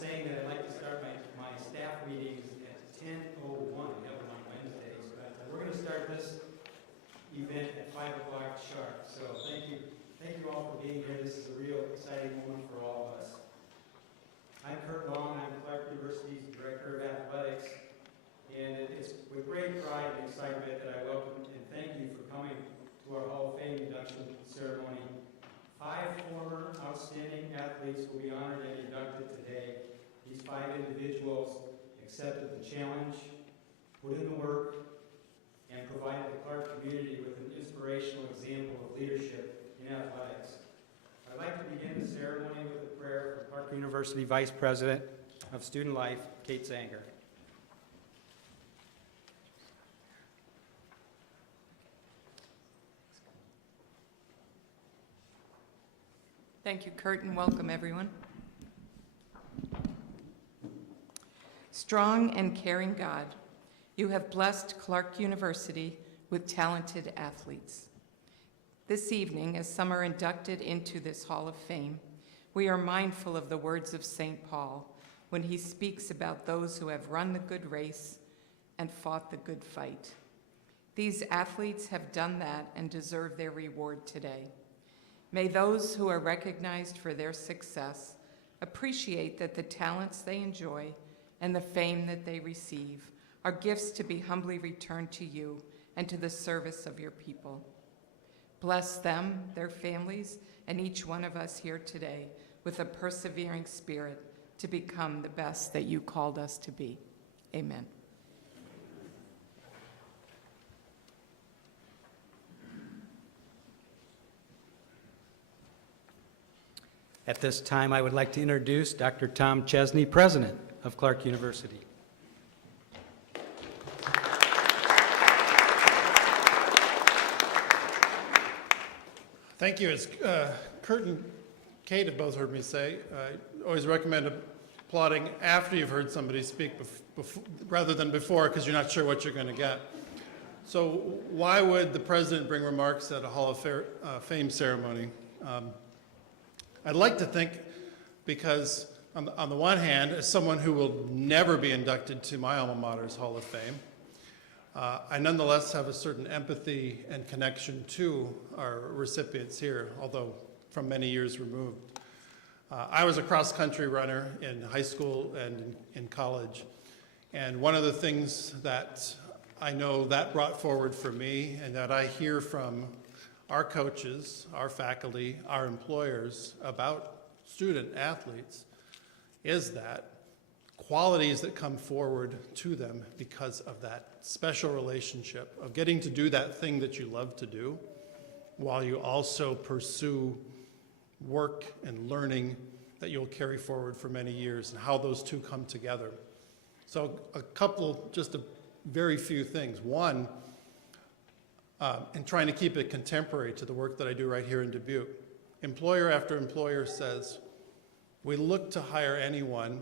saying that I'd like to start my staff meetings at 10:01. That was on Wednesdays. But we're going to start this event at 5 o'clock sharp. So thank you all for being here. This is a real exciting moment for all of us. I'm Kurt Long. I'm Clark University's Director of Athletics. And it's with great pride and excitement that I welcome and thank you for coming to our Hall of Fame induction ceremony. 5 former outstanding athletes will be honored and inducted today. These 5 individuals accepted the challenge, put in the work, and provided the Clark community with an inspirational example of leadership in athletics. I'd like to begin the ceremony with a prayer from Clark University Vice President of Student Life, Kate Zanger. Thank you, Kurt, and welcome, everyone. Strong and caring God, you have blessed Clark University with talented athletes. This evening, as some are inducted into this Hall of Fame, we are mindful of the words of St. Paul when he speaks about those who have run the good race and fought the good fight. These athletes have done that and deserve their reward today. May those who are recognized for their success appreciate that the talents they enjoy and the fame that they receive are gifts to be humbly returned to you and to the service of your people. Bless them, their families, and each one of us here today with a persevering spirit to become the best that you called us to be. Amen. At this time, I would like to introduce Dr. Tom Chesney, President of Clark University. Thank you. As Kurt and Kate have both heard me say, I always recommend applauding after you've heard somebody speak rather than before, because you're not sure what you're going to get. So why would the president bring remarks at a Hall of Fame ceremony? I'd like to think because, on the one hand, as someone who will never be inducted to my alma mater's Hall of Fame, I nonetheless have a certain empathy and connection to our recipients here, although from many years removed. I was a cross-country runner in high school and in college, and one of the things that I know that brought forward for me and that I hear from our coaches, our faculty, our employers about student athletes is that qualities that come forward to them because of that special relationship of getting to do that thing that you love to do while you also pursue work and learning that you'll carry forward for many years, and how those two come together. So just a very few things. One, and trying to keep it contemporary to the work that I do right here in Dubuque. Employer after employer says, we look to hire anyone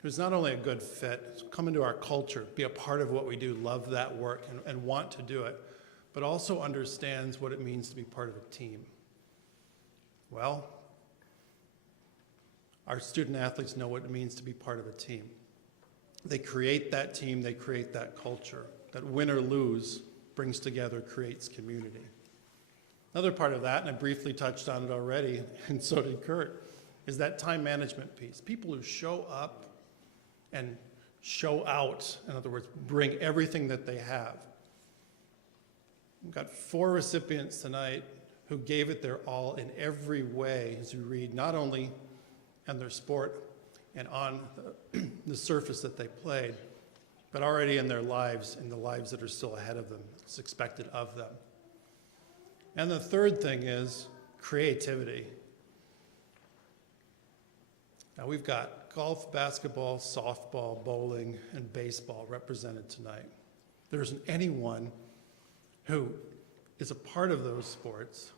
who's not only a good fit, come into our culture, be a part of what we do, love that work, and want to do it, but also understands what it means to be part of a team. Well, our student athletes know what it means to be part of a team. They create that team, they create that culture, that win or lose, brings together, creates community. Another part of that, and I briefly touched on it already, and so did Kurt, is that time management piece. People who show up and show out, in other words, bring everything that they have. We've got 4 recipients tonight who gave it their all in every way, as you read, not only in their sport and on the surface that they played, but already in their lives, in the lives that are still ahead of them. It's expected of them. And the third thing is creativity. Now we've got golf, basketball, softball, bowling, and baseball represented tonight. There isn't anyone who is a part of those sports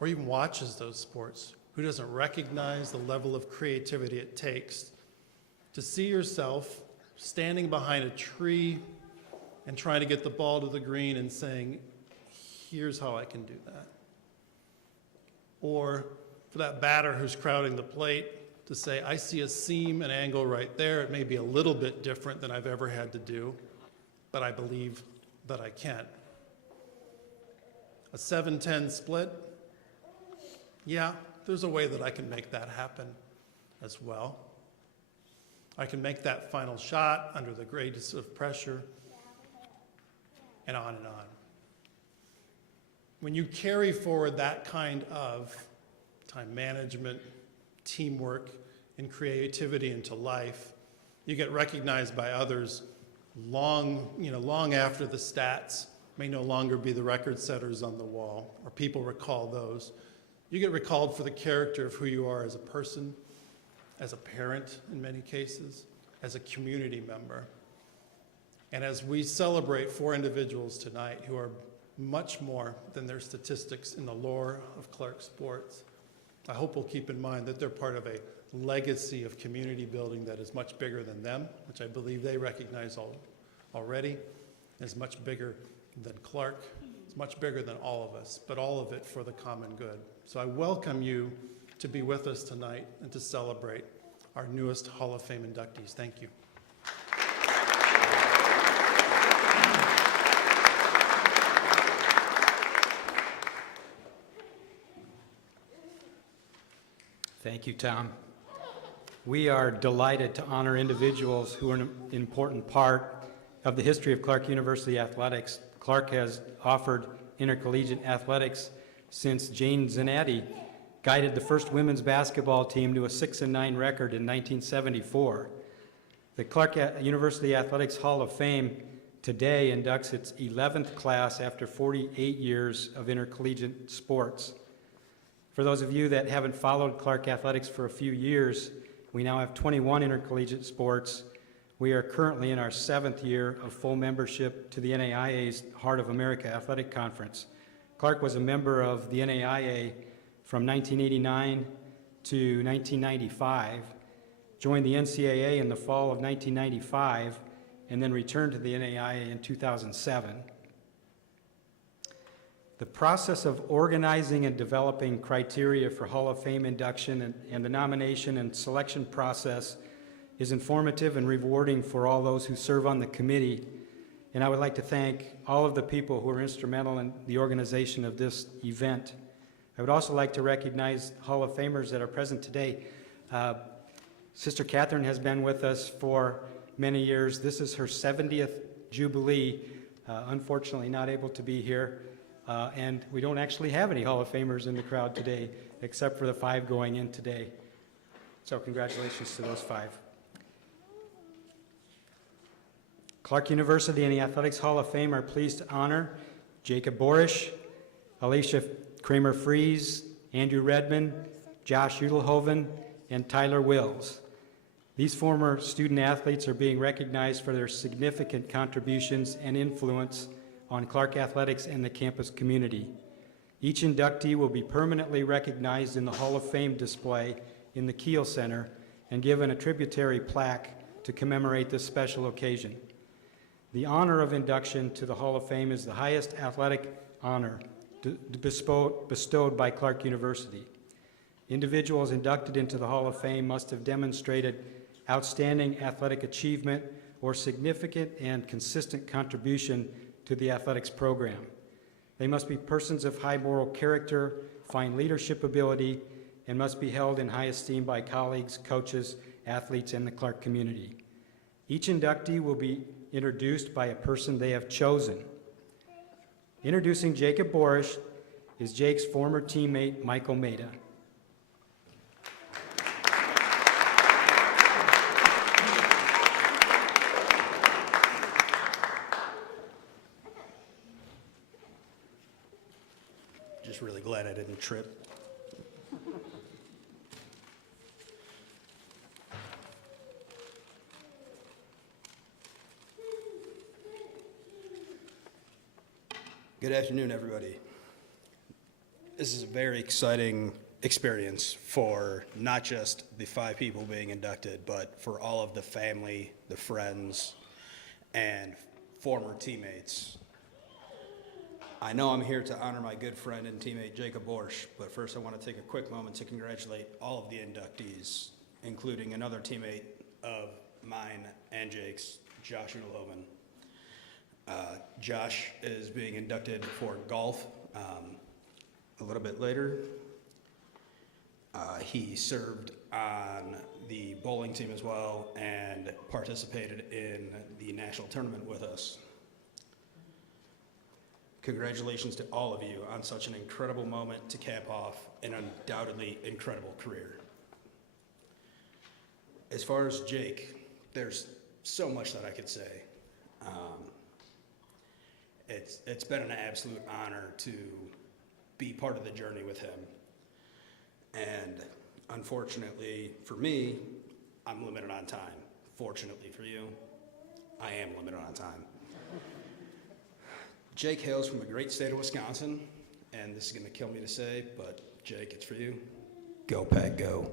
or even watches those sports who doesn't recognize the level of creativity it takes to see yourself standing behind a tree and trying to get the ball to the green and saying, here's how I can do that. Or for that batter who's crowding the plate, to say, I see a seam, an angle right there. It may be a little bit different than I've ever had to do, but I believe that I can. A 7-10 split, yeah, there's a way that I can make that happen as well. I can make that final shot under the greatest of pressure, and on and on. When you carry forward that kind of time management, teamwork, and creativity into life, you get recognized by others long after the stats may no longer be the record setters on the wall, or people recall those. You get recalled for the character of who you are as a person, as a parent in many cases, as a community member. And as we celebrate 4 individuals tonight who are much more than their statistics in the lore of Clark sports, I hope we'll keep in mind that they're part of a legacy of community building that is much bigger than them, which I believe they recognize already, is much bigger than Clark. It's much bigger than all of us, but all of it for the common good. So I welcome you to be with us tonight and to celebrate our newest Hall of Fame inductees. Thank you. Thank you, Tom. We are delighted to honor individuals who are an important part of the history of Clark University athletics. Clark has offered intercollegiate athletics since Jane Zanatti guided the first women's basketball team to a 6-9 record in 1974. The Clark University Athletics Hall of Fame today inducts its 11th class after 48 years of intercollegiate sports. For those of you that haven't followed Clark Athletics for a few years, we now have 21 intercollegiate sports. We are currently in our 7th year of full membership to the NAIA's Heart of America Athletic Conference. Clark was a member of the NAIA from 1989 to 1995, joined the NCAA in the fall of 1995, and then returned to the NAIA in 2007. The process of organizing and developing criteria for Hall of Fame induction and the nomination and selection process is informative and rewarding for all those who serve on the committee. And I would like to thank all of the people who are instrumental in the organization of this event. I would also like to recognize Hall of Famers that are present today. Sister Catherine has been with us for many years. This is her 70th Jubilee, unfortunately not able to be here. And we don't actually have any Hall of Famers in the crowd today, except for the 5 going in today. So congratulations to those 5. Clark University and the Athletics Hall of Fame are pleased to honor Jacob Borish, Alicia Kramer Fries, Andrew Redmond, Josh Utelhoffen, and Tyler Wills. These former student athletes are being recognized for their significant contributions and influence on Clark Athletics and the campus community. Each inductee will be permanently recognized in the Hall of Fame display in the Kiel Center and given a tributary plaque to commemorate this special occasion. The honor of induction to the Hall of Fame is the highest athletic honor bestowed by Clark University. Individuals inducted into the Hall of Fame must have demonstrated outstanding athletic achievement or significant and consistent contribution to the athletics program. They must be persons of high moral character, fine leadership ability, and must be held in high esteem by colleagues, coaches, athletes, and the Clark community. Each inductee will be introduced by a person they have chosen. Introducing Jacob Borish is Jake's former teammate, Michael Maida. Just really glad I didn't trip. Good afternoon, everybody. This is a very exciting experience for not just the 5 people being inducted, but for all of the family, the friends, and former teammates. I know I'm here to honor my good friend and teammate Jacob Borsch, but first I want to take a quick moment to congratulate all of the inductees including another teammate of mine and Jake's, Josh Utelhoffen. Josh is being inducted for golf a little bit later. He served on the bowling team as well and participated in the national tournament with us. Congratulations to all of you on such an incredible moment to cap off an undoubtedly incredible career. As far as Jake, there's so much that I could say. It's been an absolute honor to be part of the journey with him. And unfortunately for me, I'm limited on time. Fortunately for you, I am limited on time. Jake hails from the great state of Wisconsin, and this is going to kill me to say, but Jake, it's for you. Go Pack, go.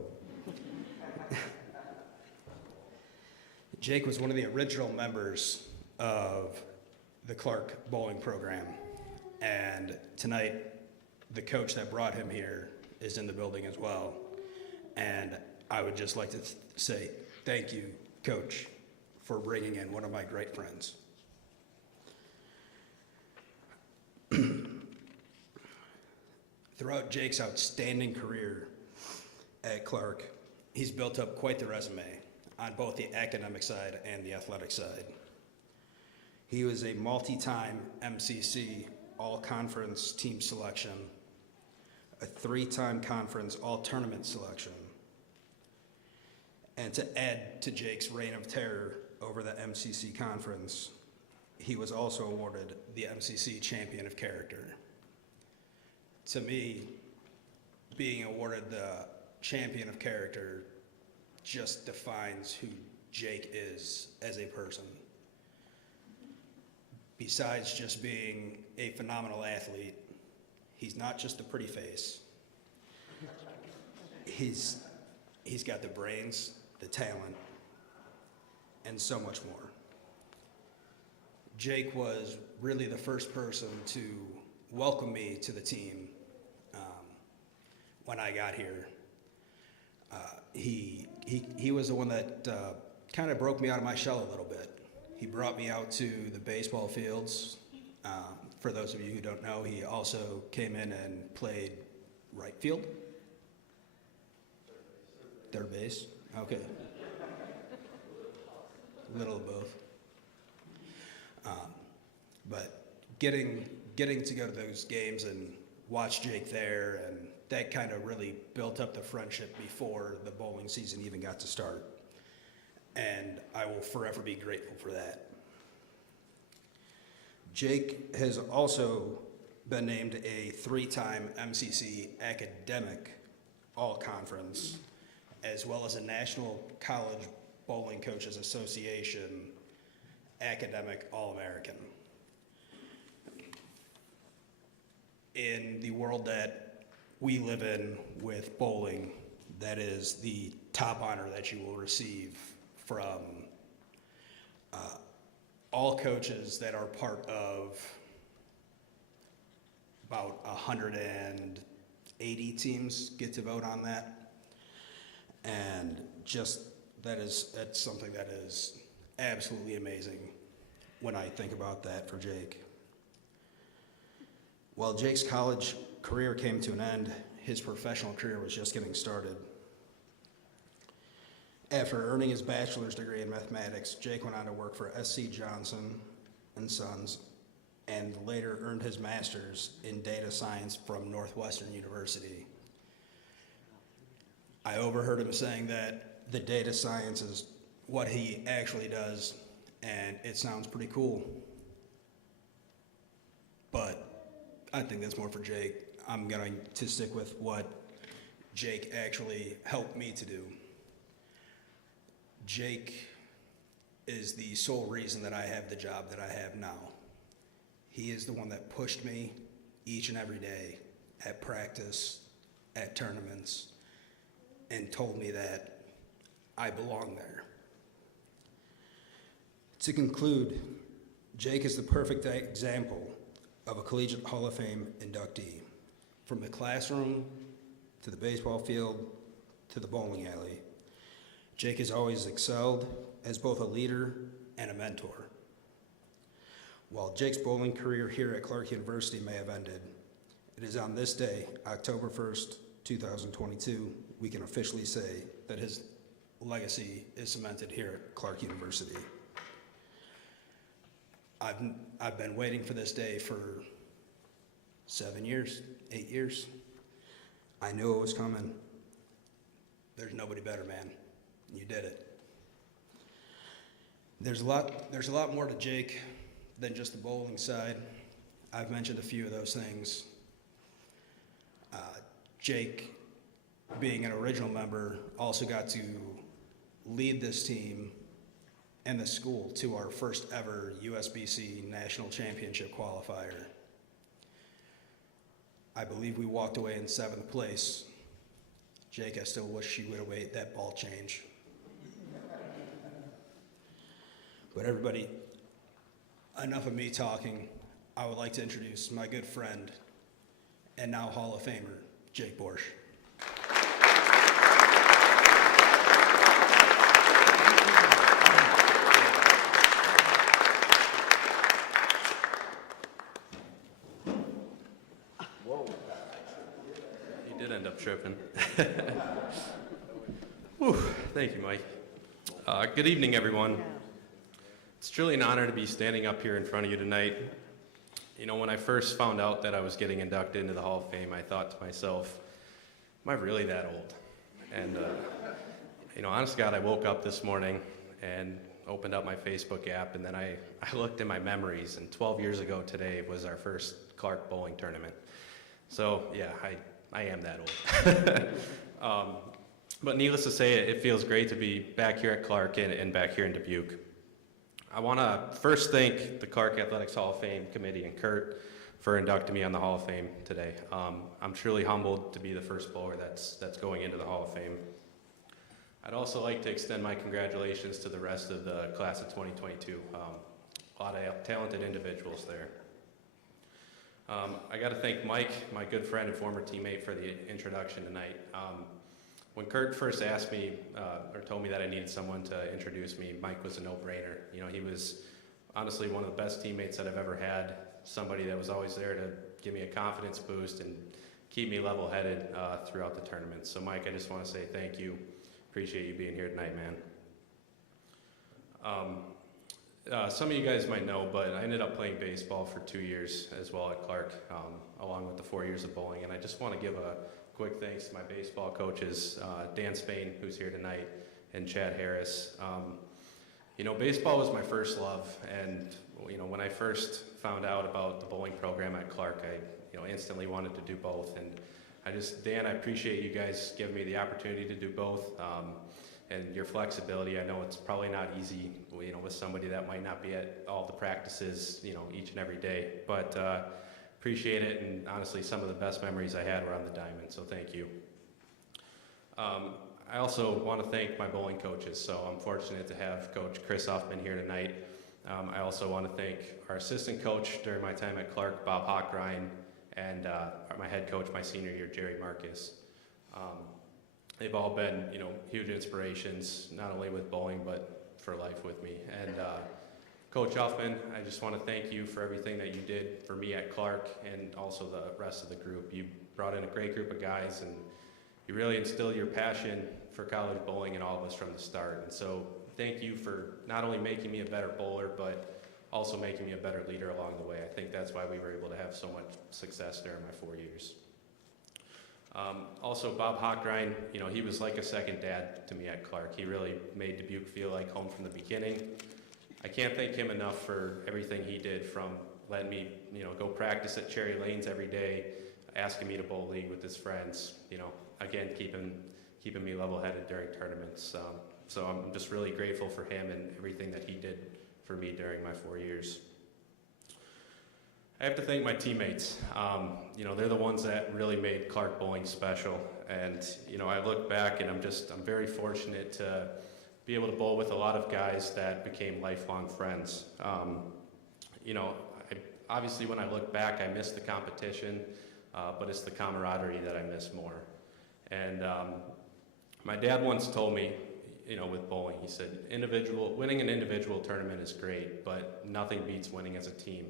Jake was one of the original members of the Clark bowling program, and tonight the coach that brought him here is in the building as well. And I would just like to say thank you, Coach, for bringing in one of my great friends. Throughout Jake's outstanding career at Clark, he's built up quite the resume on both the academic side and the athletic side. He was a multi-time MCC all-conference team selection, a 3-time conference all-tournament selection, and to add to Jake's reign of terror over the MCC conference, he was also awarded the MCC Champion of Character. To me, being awarded the Champion of Character just defines who Jake is as a person. Besides just being a phenomenal athlete, he's not just a pretty face. He's got the brains, the talent, and so much more. Jake was really the first person to welcome me to the team when I got here. He was the one that kind of broke me out of my shell a little bit. He brought me out to the baseball fields. For those of you who don't know, he also came in and played right field. Third base? Okay. A little of both. But getting to go to those games and watch Jake there, and that kind of really built up the friendship before the bowling season even got to start. And I will forever be grateful for that. Jake has also been named a 3-time MCC academic all-conference, as well as a National College Bowling Coaches Association academic all-American. In the world that we live in with bowling, that is the top honor that you will receive from all coaches that are part of about 180 teams get to vote on that. And just that's something that is absolutely amazing when I think about that for Jake. While Jake's college career came to an end, his professional career was just getting started. After earning his bachelor's degree in mathematics, Jake went on to work for S.C. Johnson and Sons, and later earned his master's in data science from Northwestern University. I overheard him saying that the data science is what he actually does, and it sounds pretty cool. But I think that's more for Jake. I'm going to stick with what Jake actually helped me to do. Jake is the sole reason that I have the job that I have now. He is the one that pushed me each and every day at practice, at tournaments, and told me that I belong there. To conclude, Jake is the perfect example of a Collegiate Hall of Fame inductee. From the classroom, to the baseball field, to the bowling alley. Jake has always excelled as both a leader and a mentor. While Jake's bowling career here at Clark University may have ended, it is on this day, October 1st, 2022, we can officially say that his legacy is cemented here at Clark University. I've been waiting for this day for 7 years, 8 years. I knew it was coming. There's nobody better, man. You did it. There's a lot more to Jake than just the bowling side. I've mentioned a few of those things. Jake, being an original member, also got to lead this team and the school to our first ever USBC National Championship qualifier. I believe we walked away in 7th place. Jake, I still wish you would have made that ball change. But everybody, enough of me talking. I would like to introduce my good friend and now Hall of Famer, Jake Borsch. He did end up tripping. Whew, thank you, Mike. Good evening, everyone. It's truly an honor to be standing up here in front of you tonight. You know, when I first found out that I was getting inducted into the Hall of Fame, I thought to myself, am I really that old? And, you know, honest to God, I woke up this morning and opened up my Facebook app, and then I looked in my memories, and 12 years ago today was our first Clark bowling tournament. So, yeah, I am that old. But needless to say, it feels great to be back here at Clark and back here in Dubuque. I want to first thank the Clark Athletics Hall of Fame Committee and Kurt for inducting me on the Hall of Fame today. I'm truly humbled to be the first bowler that's going into the Hall of Fame. I'd also like to extend my congratulations to the rest of the class of 2022. A lot of talented individuals there. I got to thank Mike, my good friend and former teammate, for the introduction tonight. When Kurt first asked me, or told me that I needed someone to introduce me, Mike was a no-brainer. You know, he was honestly one of the best teammates that I've ever had, somebody that was always there to give me a confidence boost and keep me level-headed throughout the tournament. So Mike, I just want to say thank you. Appreciate you being here tonight, man. Some of you guys might know, but I ended up playing baseball for 2 years as well at Clark, along with the 4 years of bowling, and I just want to give a quick thanks to my baseball coaches, Dan Spain, who's here tonight, and Chad Harris. You know, baseball was my first love, and you know, when I first found out about the bowling program at Clark, I instantly wanted to do both. And Dan, I appreciate you guys giving me the opportunity to do both, and your flexibility. I know it's probably not easy, you know, with somebody that might not be at all the practices, you know, each and every day, but appreciate it, and honestly, some of the best memories I had were on the diamond, so thank you. I also want to thank my bowling coaches, so I'm fortunate to have Coach Chris Huffman here tonight. I also want to thank our assistant coach during my time at Clark, Bob Hockrein, and my head coach my senior year, Jerry Marcus. They've all been, you know, huge inspirations, not only with bowling, but for life with me. And Coach Huffman, I just want to thank you for everything that you did for me at Clark and also the rest of the group. You brought in a great group of guys, and you really instilled your passion for college bowling in all of us from the start. And so thank you for not only making me a better bowler, but also making me a better leader along the way. I think that's why we were able to have so much success during my 4 years. Also, Bob Hockrein, you know, he was like a second dad to me at Clark. He really made Dubuque feel like home from the beginning. I can't thank him enough for everything he did, from letting me, you know, go practice at Cherry Lanes every day, asking me to bowl league with his friends, you know, again, keeping me level-headed during tournaments. So I'm just really grateful for him and everything that he did for me during my 4 years. I have to thank my teammates. You know, they're the ones that really made Clark bowling special. And, you know, I look back and I'm very fortunate to be able to bowl with a lot of guys that became lifelong friends. You know, obviously when I look back, I miss the competition, but it's the camaraderie that I miss more. And my dad once told me, with bowling. He said, winning an individual tournament is great, but nothing beats winning as a team.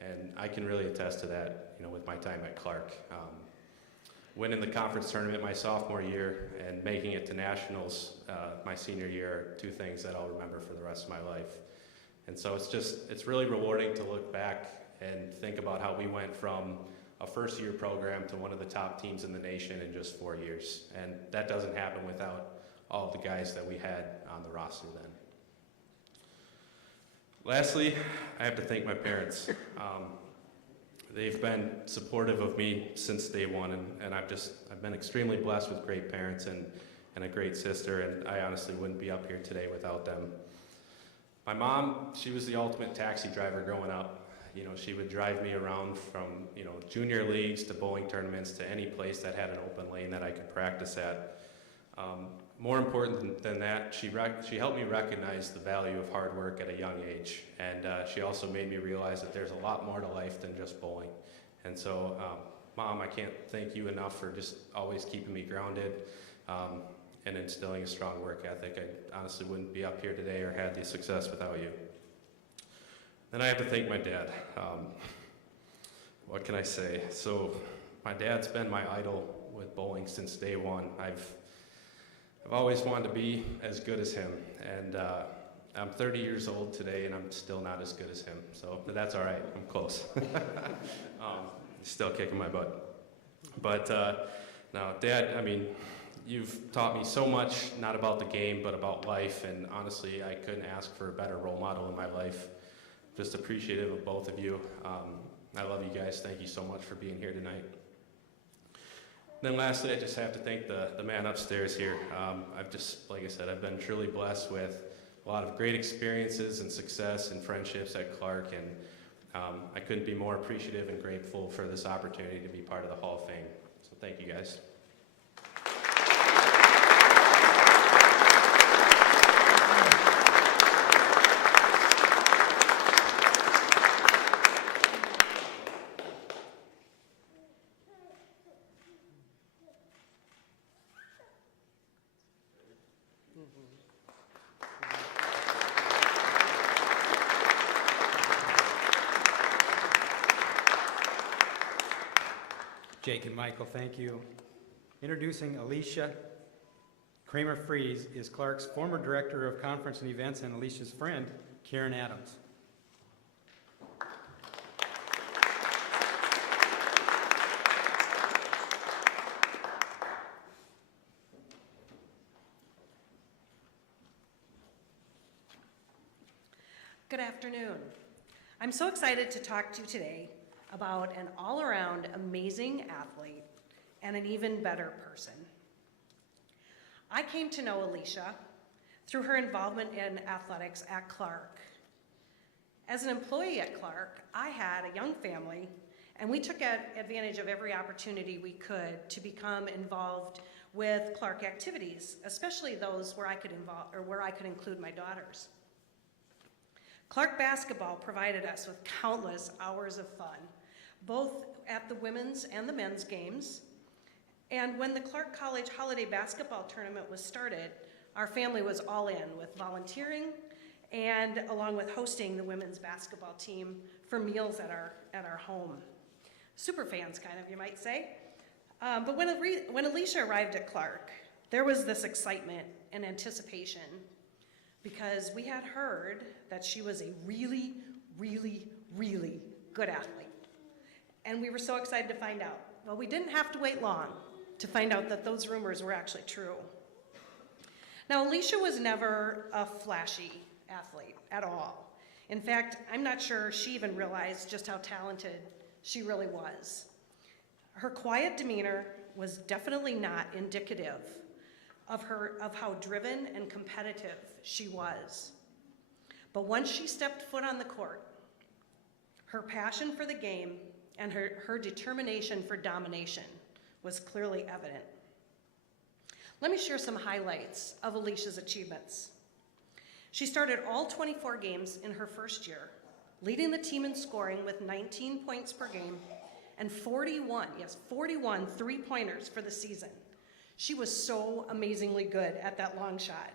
And I can really attest to that, with my time at Clark. Winning the conference tournament my sophomore year and making it to nationals my senior year are two things that I'll remember for the rest of my life. And so it's really rewarding to look back and think about how we went from a first-year program to one of the top teams in the nation in just 4 years. And that doesn't happen without all of the guys that we had on the roster then. Lastly, I have to thank my parents. They've been supportive of me since day one, and I've been extremely blessed with great parents and a great sister, and I honestly wouldn't be up here today without them. My mom, she was the ultimate taxi driver growing up. She would drive me around from, junior leagues to bowling tournaments to any place that had an open lane that I could practice at. More important than that, she helped me recognize the value of hard work at a young age, and she also made me realize that there's a lot more to life than just bowling. And so, Mom, I can't thank you enough for just always keeping me grounded and instilling a strong work ethic. I honestly wouldn't be up here today or had the success without you. Then I have to thank my dad. What can I say? So, my dad's been my idol with bowling since day one. I've always wanted to be as good as him, and I'm 30 years old today, and I'm still not as good as him, so that's all right. I'm close. Still kicking my butt. But now, Dad, you've taught me so much, not about the game, but about life, and honestly, I couldn't ask for a better role model in my life. Just appreciative of both of you. I love you guys. Thank you so much for being here tonight. Then lastly, I just have to thank the man upstairs here. Like I said, I've been truly blessed with a lot of great experiences and success and friendships at Clark, and I couldn't be more appreciative and grateful for this opportunity to be part of the Hall of Fame. So thank you guys. Jake and Michael, thank you. Introducing Alicia Kramer Fries is Clark's former Director of Conference and Events and Alicia's friend, Karen Adams. Good afternoon. I'm so excited to talk to you today about an all-around amazing athlete and an even better person. I came to know Alicia through her involvement in athletics at Clark. As an employee at Clark, I had a young family, and we took advantage of every opportunity we could to become involved with Clark activities, especially those where I could include my daughters. Clark basketball provided us with countless hours of fun, both at the women's and the men's games. And when the Clark College Holiday Basketball Tournament was started, our family was all in with volunteering and along with hosting the women's basketball team for meals at our home. Super fans, kind of, you might say. But when Alicia arrived at Clark, there was this excitement and anticipation because we had heard that she was a really, really, really good athlete. And we were so excited to find out. Well, we didn't have to wait long to find out that those rumors were actually true. Now, Alicia was never a flashy athlete at all. In fact, I'm not sure she even realized just how talented she really was. Her quiet demeanor was definitely not indicative of how driven and competitive she was. But once she stepped foot on the court, her passion for the game and her determination for domination was clearly evident. Let me share some highlights of Alicia's achievements. She started all 24 games in her first year, leading the team in scoring with 19 points per game and 41 three-pointers for the season. She was so amazingly good at that long shot.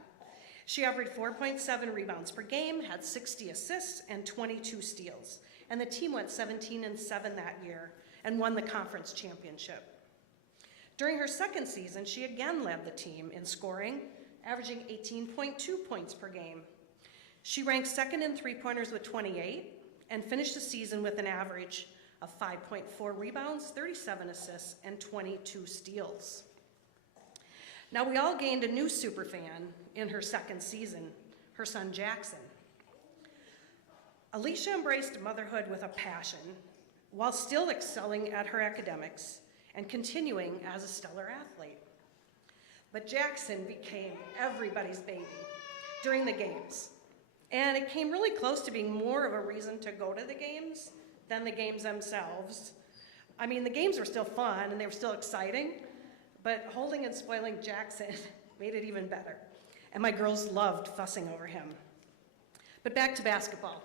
She averaged 4.7 rebounds per game, had 60 assists, and 22 steals. And the team went 17-7 that year and won the conference championship. During her second season, she again led the team in scoring, averaging 18.2 points per game. She ranked second in three-pointers with 28 and finished the season with an average of 5.4 rebounds, 37 assists, and 22 steals. Now, we all gained a new superfan in her second season, her son Jackson. Alicia embraced motherhood with a passion while still excelling at her academics and continuing as a stellar athlete. But Jackson became everybody's baby during the games. And it came really close to being more of a reason to go to the games than the games themselves. I mean, the games were still fun and they were still exciting, but holding and spoiling Jackson made it even better. And my girls loved fussing over him. But back to basketball.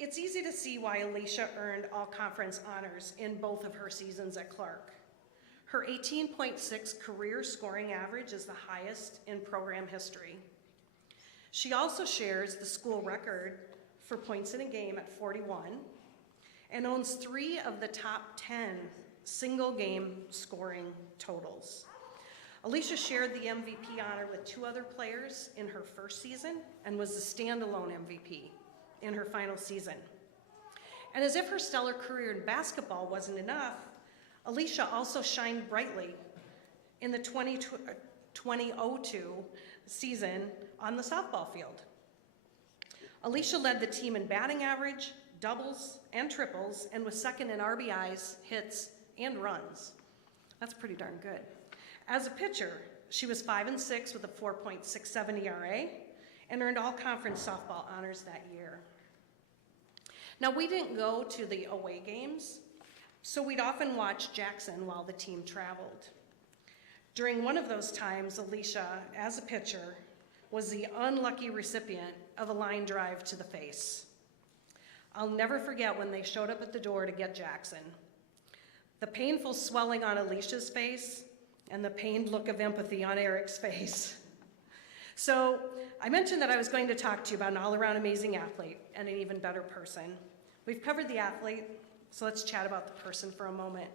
It's easy to see why Alicia earned all-conference honors in both of her seasons at Clark. Her 18.6 career scoring average is the highest in program history. She also shares the school record for points in a game at 41 and owns 3 of the top 10 single-game scoring totals. Alicia shared the MVP honor with 2 other players in her first season and was the standalone MVP in her final season. And as if her stellar career in basketball wasn't enough, Alicia also shined brightly in the 2002 season on the softball field. Alicia led the team in batting average, doubles, and triples, and was second in RBIs, hits, and runs. That's pretty darn good. As a pitcher, she was 5-6 with a 4.67 ERA and earned all conference softball honors that year. Now, we didn't go to the away games, so we'd often watch Jackson while the team traveled. During one of those times, Alicia, as a pitcher, was the unlucky recipient of a line drive to the face. I'll never forget when they showed up at the door to get Jackson. The painful swelling on Alicia's face and the pained look of empathy on Eric's face. So I mentioned that I was going to talk to you about an all-around amazing athlete and an even better person. We've covered the athlete, so let's chat about the person for a moment.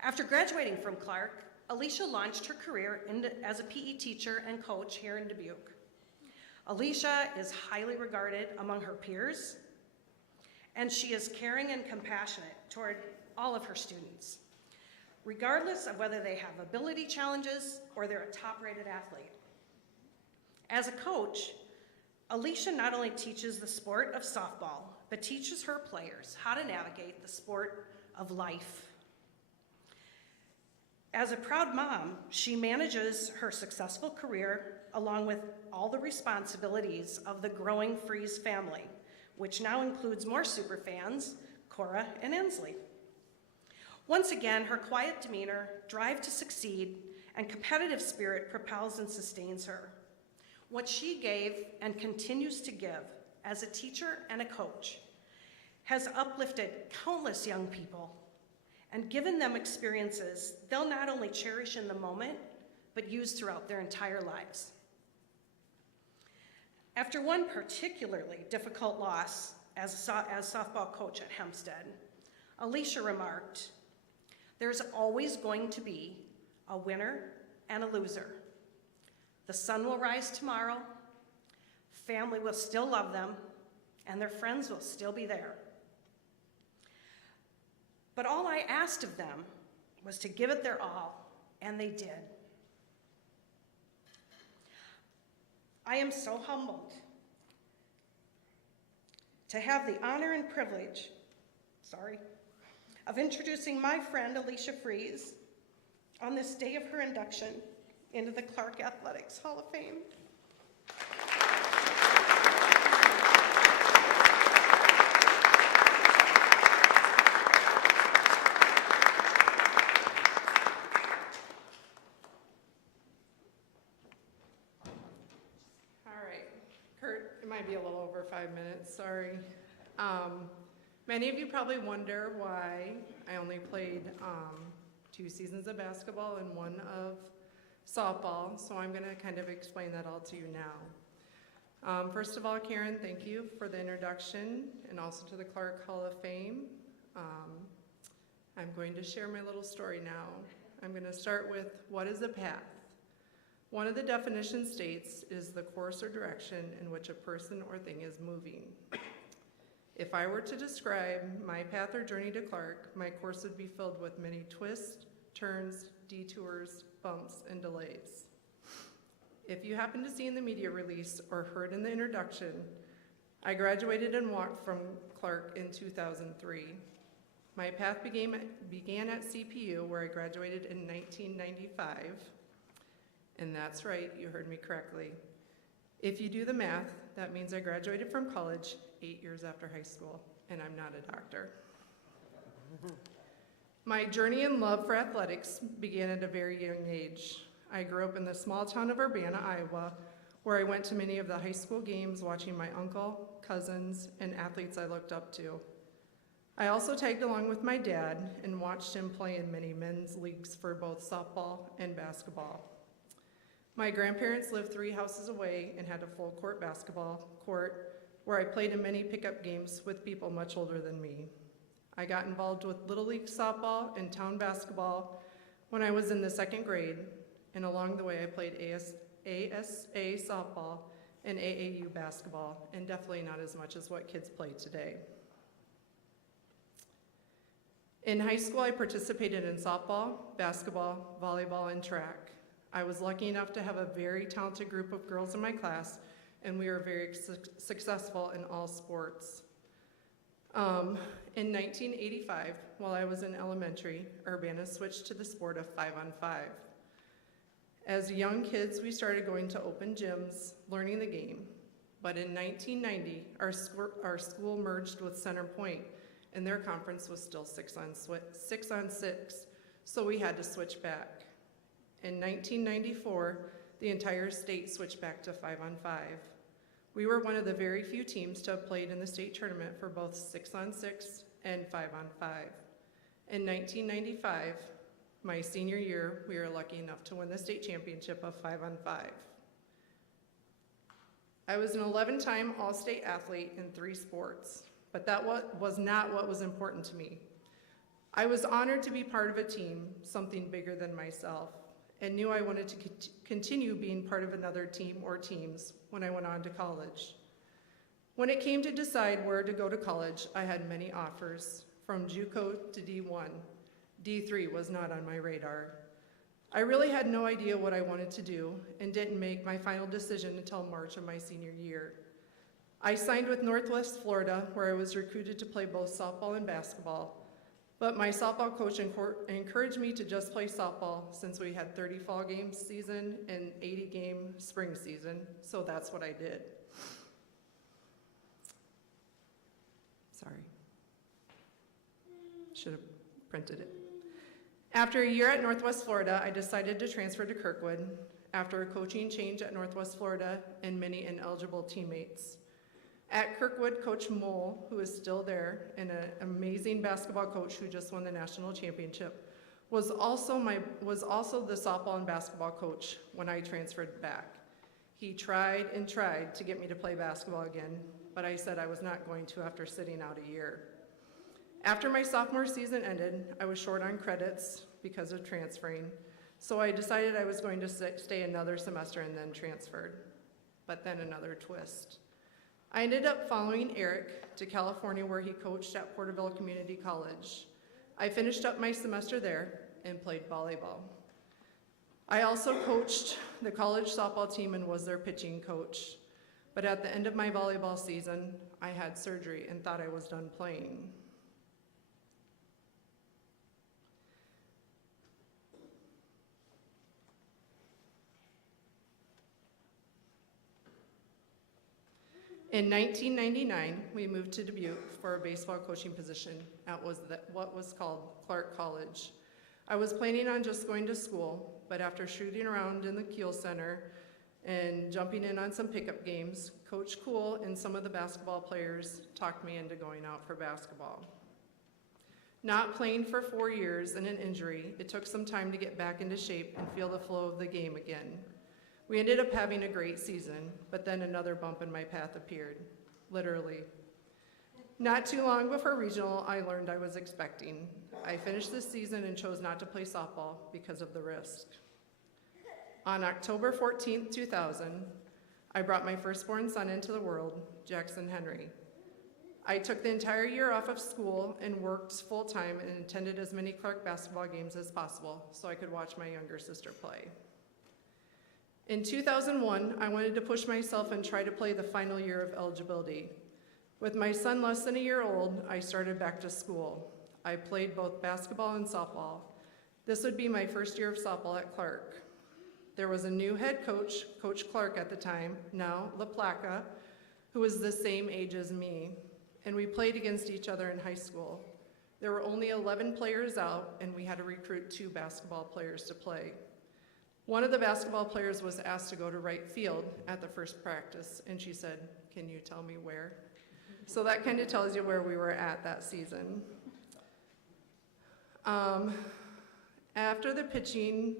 After graduating from Clark, Alicia launched her career as a PE teacher and coach here in Dubuque. Alicia is highly regarded among her peers, and she is caring and compassionate toward all of her students, regardless of whether they have ability challenges or they're a top-rated athlete. As a coach, Alicia not only teaches the sport of softball, but teaches her players how to navigate the sport of life. As a proud mom, she manages her successful career along with all the responsibilities of the growing Freeze family, which now includes more superfans, Cora and Ensley. Once again, her quiet demeanor, drive to succeed, and competitive spirit propels and sustains her. What she gave and continues to give as a teacher and a coach has uplifted countless young people and given them experiences they'll not only cherish in the moment, but use throughout their entire lives. After one particularly difficult loss as softball coach at Hempstead, Alicia remarked, "There's always going to be a winner and a loser. The sun will rise tomorrow, family will still love them, and their friends will still be there. But all I asked of them was to give it their all, and they did." I am so humbled to have the honor and privilege, of introducing my friend Alicia Freeze on this day of her induction into the Clark Athletics Hall of Fame. It might be a little over 5 minutes, sorry. Many of you probably wonder why I only played 2 seasons of basketball and 1 of softball, so I'm going to kind of explain that all to you now. First of all, Karen, thank you for the introduction and also to the Clark Hall of Fame. I'm going to share my little story now. I'm going to start with, what is a path? One of the definitions states is the course or direction in which a person or thing is moving. If I were to describe my path or journey to Clark, my course would be filled with many twists, turns, detours, bumps, and delays. If you happen to see in the media release or heard in the introduction, I graduated and walked from Clark in 2003. My path began at CPU, where I graduated in 1995. And that's right, you heard me correctly. If you do the math, that means I graduated from college 8 years after high school, and I'm not a doctor. My journey and love for athletics began at a very young age. I grew up in the small town of Urbana, Iowa, where I went to many of the high school games watching my uncle, cousins, and athletes I looked up to. I also tagged along with my dad and watched him play in many men's leagues for both softball and basketball. My grandparents lived 3 houses away and had a full court basketball court where I played in many pickup games with people much older than me. I got involved with Little League softball and town basketball when I was in the 2nd grade, and along the way I played ASA softball and AAU basketball, and definitely not as much as what kids play today. In high school, I participated in softball, basketball, volleyball, and track. I was lucky enough to have a very talented group of girls in my class, and we were very successful in all sports. In 1985, while I was in elementary, Urbana switched to the sport of 5-on-5. As young kids, we started going to open gyms, learning the game. But in 1990, our school merged with Center Point, and their conference was still 6-on-6, so we had to switch back. In 1994, the entire state switched back to 5-on-5. We were one of the very few teams to have played in the state tournament for both 6-on-6 and 5-on-5. In 1995, my senior year, we were lucky enough to win the state championship of 5-on-5. I was an 11-time All-State athlete in 3 sports, but that was not what was important to me. I was honored to be part of a team, something bigger than myself, and knew I wanted to continue being part of another team or teams when I went on to college. When it came to decide where to go to college, I had many offers, from JUCO to D1. D3 was not on my radar. I really had no idea what I wanted to do and didn't make my final decision until March of my senior year. I signed with Northwest Florida, where I was recruited to play both softball and basketball. But my softball coach encouraged me to just play softball since we had 30 fall game season and 80 game spring season, so that's what I did. Sorry. Should have printed it. After a year at Northwest Florida, I decided to transfer to Kirkwood after a coaching change at Northwest Florida and many ineligible teammates. At Kirkwood, Coach Mole, who is still there, and an amazing basketball coach who just won the national championship, was also the softball and basketball coach when I transferred back. He tried and tried to get me to play basketball again, but I said I was not going to after sitting out a year. After my sophomore season ended, I was short on credits because of transferring, so I decided I was going to stay another semester and then transferred. But then another twist. I ended up following Eric to California, where he coached at Porterville Community College. I finished up my semester there and played volleyball. I also coached the college softball team and was their pitching coach. But at the end of my volleyball season, I had surgery and thought I was done playing. In 1999, we moved to Dubuque for a baseball coaching position at what was called Clark College. I was planning on just going to school, but after shooting around in the Kiel Center and jumping in on some pickup games, Coach Cool and some of the basketball players talked me into going out for basketball. Not playing for 4 years and an injury, it took some time to get back into shape and feel the flow of the game again. We ended up having a great season, but then another bump in my path appeared, literally. Not too long before regional, I learned I was expecting. I finished this season and chose not to play softball because of the risk. On October 14th, 2000, I brought my firstborn son into the world, Jackson Henry. I took the entire year off of school and worked full-time and attended as many Clark basketball games as possible so I could watch my younger sister play. In 2001, I wanted to push myself and try to play the final year of eligibility. With my son less than a year old, I started back to school. I played both basketball and softball. This would be my first year of softball at Clark. There was a new head coach, Coach Clark at the time, now La Placa, who was the same age as me, and we played against each other in high school. There were only 11 players out, and we had to recruit 2 basketball players to play. One of the basketball players was asked to go to right field at the first practice, and she said, "Can you tell me where?" So that kind of tells you where we were at that season. After a pitching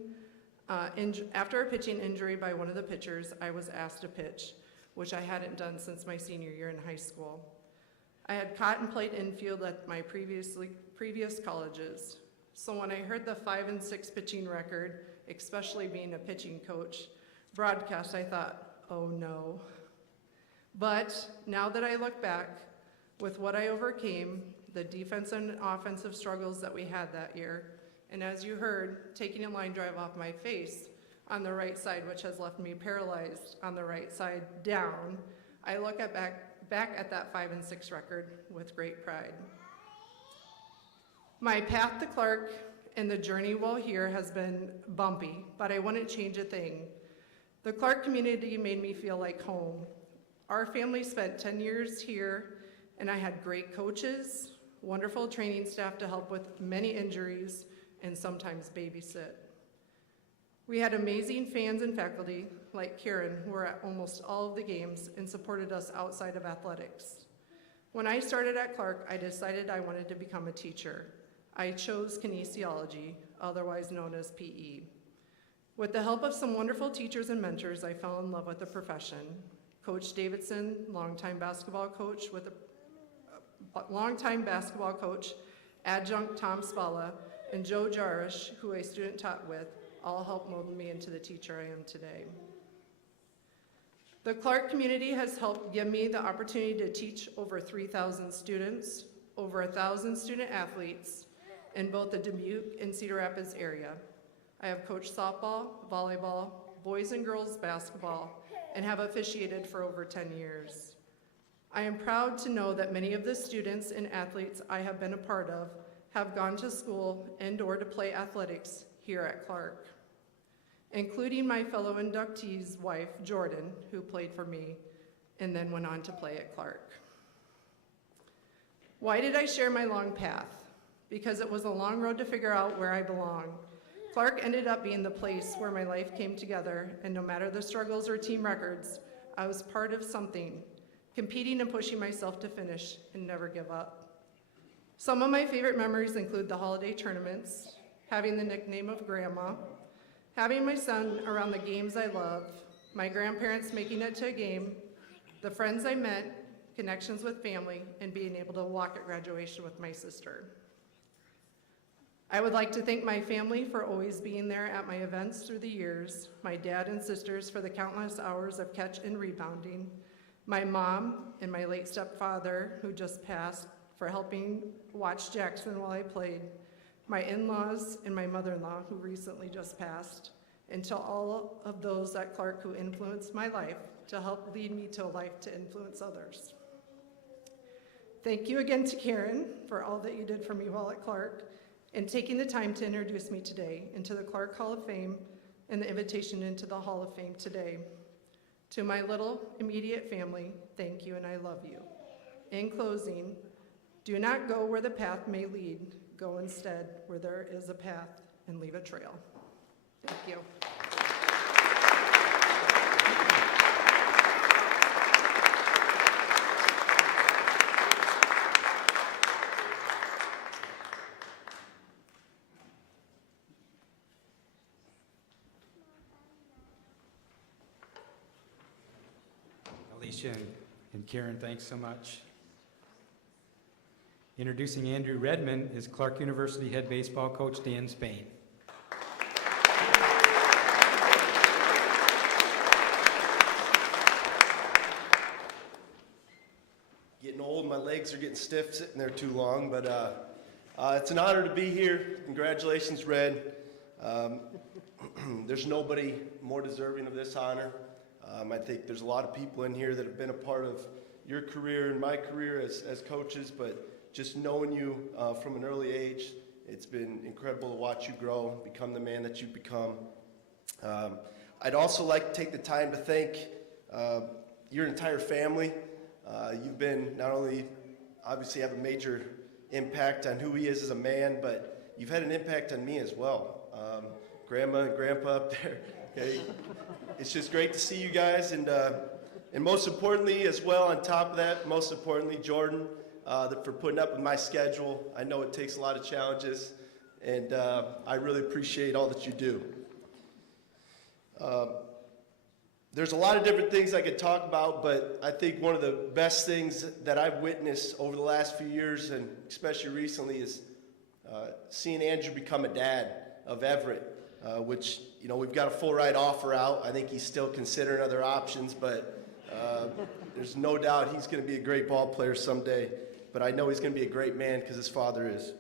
injury by one of the pitchers, I was asked to pitch, which I hadn't done since my senior year in high school. I had caught and played infield at my previous colleges. So when I heard the 5 and 6 pitching record, especially being a pitching coach, broadcast, I thought, oh no. But now that I look back, with what I overcame, the defense and offensive struggles that we had that year, and as you heard, taking a line drive off my face on the right side, which has left me paralyzed on the right side down, I look back at that 5 and 6 record with great pride. My path to Clark and the journey while here has been bumpy, but I wouldn't change a thing. The Clark community made me feel like home. Our family spent 10 years here, and I had great coaches, wonderful training staff to help with many injuries, and sometimes babysit. We had amazing fans and faculty, like Karen, who were at almost all of the games and supported us outside of athletics. When I started at Clark, I decided I wanted to become a teacher. I chose kinesiology, otherwise known as PE. With the help of some wonderful teachers and mentors, I fell in love with the profession. Coach Davidson, longtime basketball coach, adjunct Tom Spalla, and Joe Jarish, who a student taught with, all helped mold me into the teacher I am today. The Clark community has helped give me the opportunity to teach over 3,000 students, over 1,000 student athletes in both the Dubuque and Cedar Rapids area. I have coached softball, volleyball, boys and girls basketball, and have officiated for over 10 years. I am proud to know that many of the students and athletes I have been a part of have gone to school and/or to play athletics here at Clark, including my fellow inductee's wife, Jordan, who played for me and then went on to play at Clark. Why did I share my long path? Because it was a long road to figure out where I belong. Clark ended up being the place where my life came together, and no matter the struggles or team records, I was part of something, competing and pushing myself to finish and never give up. Some of my favorite memories include the holiday tournaments, having the nickname of Grandma, having my son around the games I love, my grandparents making it to a game, the friends I met, connections with family, and being able to walk at graduation with my sister. I would like to thank my family for always being there at my events through the years, my dad and sisters for the countless hours of catch and rebounding, my mom and my late stepfather, who just passed, for helping watch Jackson while I played, my in-laws and my mother-in-law, who recently just passed, and to all of those at Clark who influenced my life to help lead me to a life to influence others. Thank you again to Karen for all that you did for me while at Clark, and taking the time to introduce me today into the Clark Hall of Fame and the invitation into the Hall of Fame today. To my little immediate family, thank you and I love you. In closing, do not go where the path may lead. Go instead where there is a path and leave a trail. Thank you. Alicia and Karen, thanks so much. Introducing Andrew Redmond is Clark University head baseball coach Dan Spain. Getting old, my legs are getting stiff sitting there too long, but it's an honor to be here. Congratulations, Red. There's nobody more deserving of this honor. I think there's a lot of people in here that have been a part of your career and my career as coaches, but just knowing you from an early age, it's been incredible to watch you grow, become the man that you've become. I'd also like to take the time to thank your entire family. You've been not only obviously have a major impact on who he is as a man, but you've had an impact on me as well. Grandma and Grandpa up there. Okay. It's just great to see you guys, and most importantly as well, on top of that, most importantly, Jordan, for putting up with my schedule. I know it takes a lot of challenges, and I really appreciate all that you do. There's a lot of different things I could talk about, but I think one of the best things that I've witnessed over the last few years, and especially recently, is seeing Andrew become a dad of Everett, which, you know, we've got a full ride offer out. I think he's still considering other options, but there's no doubt he's going to be a great ball player someday. But I know he's going to be a great man because his father is.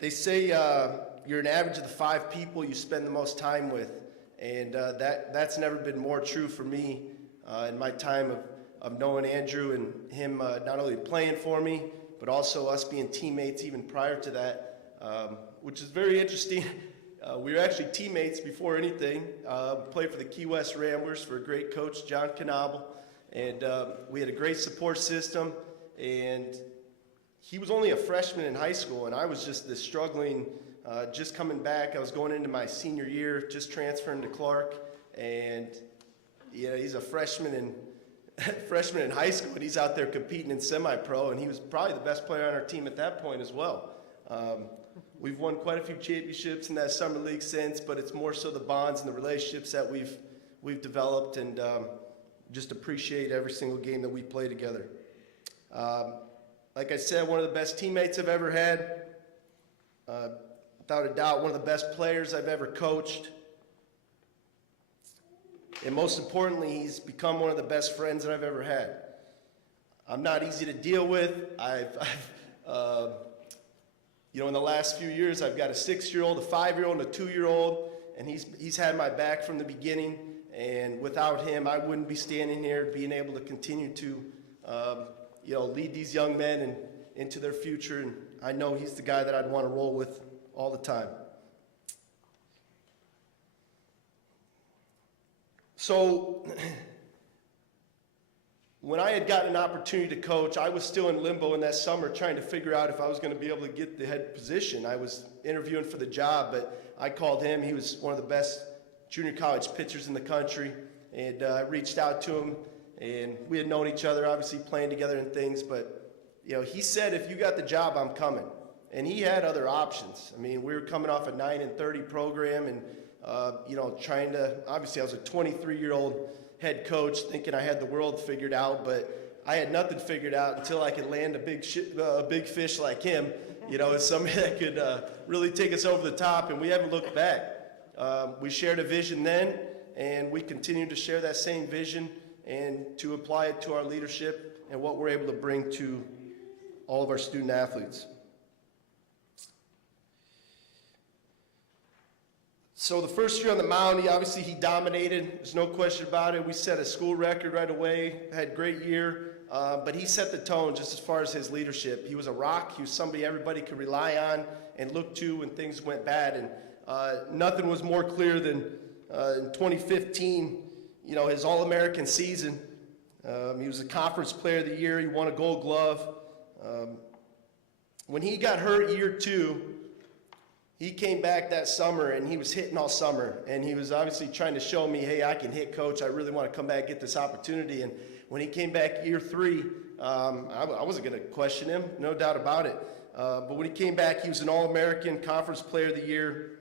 They say you're an average of the 5 people you spend the most time with. And that's never been more true for me in my time of knowing Andrew and him not only playing for me, but also us being teammates even prior to that, which is very interesting. We were actually teammates before anything. Played for the Key West Ramblers for a great coach, John Knobel, and we had a great support system. And he was only a freshman in high school, and I was just this struggling. Just coming back, I was going into my senior year, just transferring to Clark, and you know, he's a freshman in high school, and he's out there competing in semi-pro, and he was probably the best player on our team at that point as well. We've won quite a few championships in that summer league since, but it's more so the bonds and the relationships that we've developed, and just appreciate every single game that we play together. Like I said, one of the best teammates I've ever had. Without a doubt, one of the best players I've ever coached. And most importantly, he's become one of the best friends that I've ever had. I'm not easy to deal with. You know, in the last few years, I've got a 6-year-old, a 5-year-old, and a 2-year-old, and he's had my back from the beginning. And without him, I wouldn't be standing here, being able to continue to, you know, lead these young men into their future. And I know he's the guy that I'd want to roll with all the time. So when I had gotten an opportunity to coach, I was still in limbo in that summer trying to figure out if I was going to be able to get the head position. I was interviewing for the job, but I called him. He was one of the best junior college pitchers in the country, and I reached out to him, and we had known each other, obviously playing together and things, but you know, he said, if you got the job, I'm coming. And he had other options. I mean, we were coming off a 9-30 program, and you know, trying to, obviously I was a 23-year-old head coach thinking I had the world figured out, but I had nothing figured out until I could land a big fish like him, you know, as somebody that could really take us over the top, and we haven't looked back. We shared a vision then, and we continue to share that same vision and to apply it to our leadership and what we're able to bring to all of our student athletes. So the first year on the mound, he dominated. There's no question about it. We set a school record right away, had a great year, but he set the tone just as far as his leadership. He was a rock. He was somebody everybody could rely on and look to when things went bad, and nothing was more clear than in 2015, you know, his All-American season. He was a conference player of the year. He won a Gold Glove. When he got hurt year 2, he came back that summer, and he was hitting all summer, and he was obviously trying to show me, hey, I can hit, coach. I really want to come back and get this opportunity. And when he came back year 3, I wasn't going to question him, no doubt about it. But when he came back, he was an All-American Conference Player of the Year.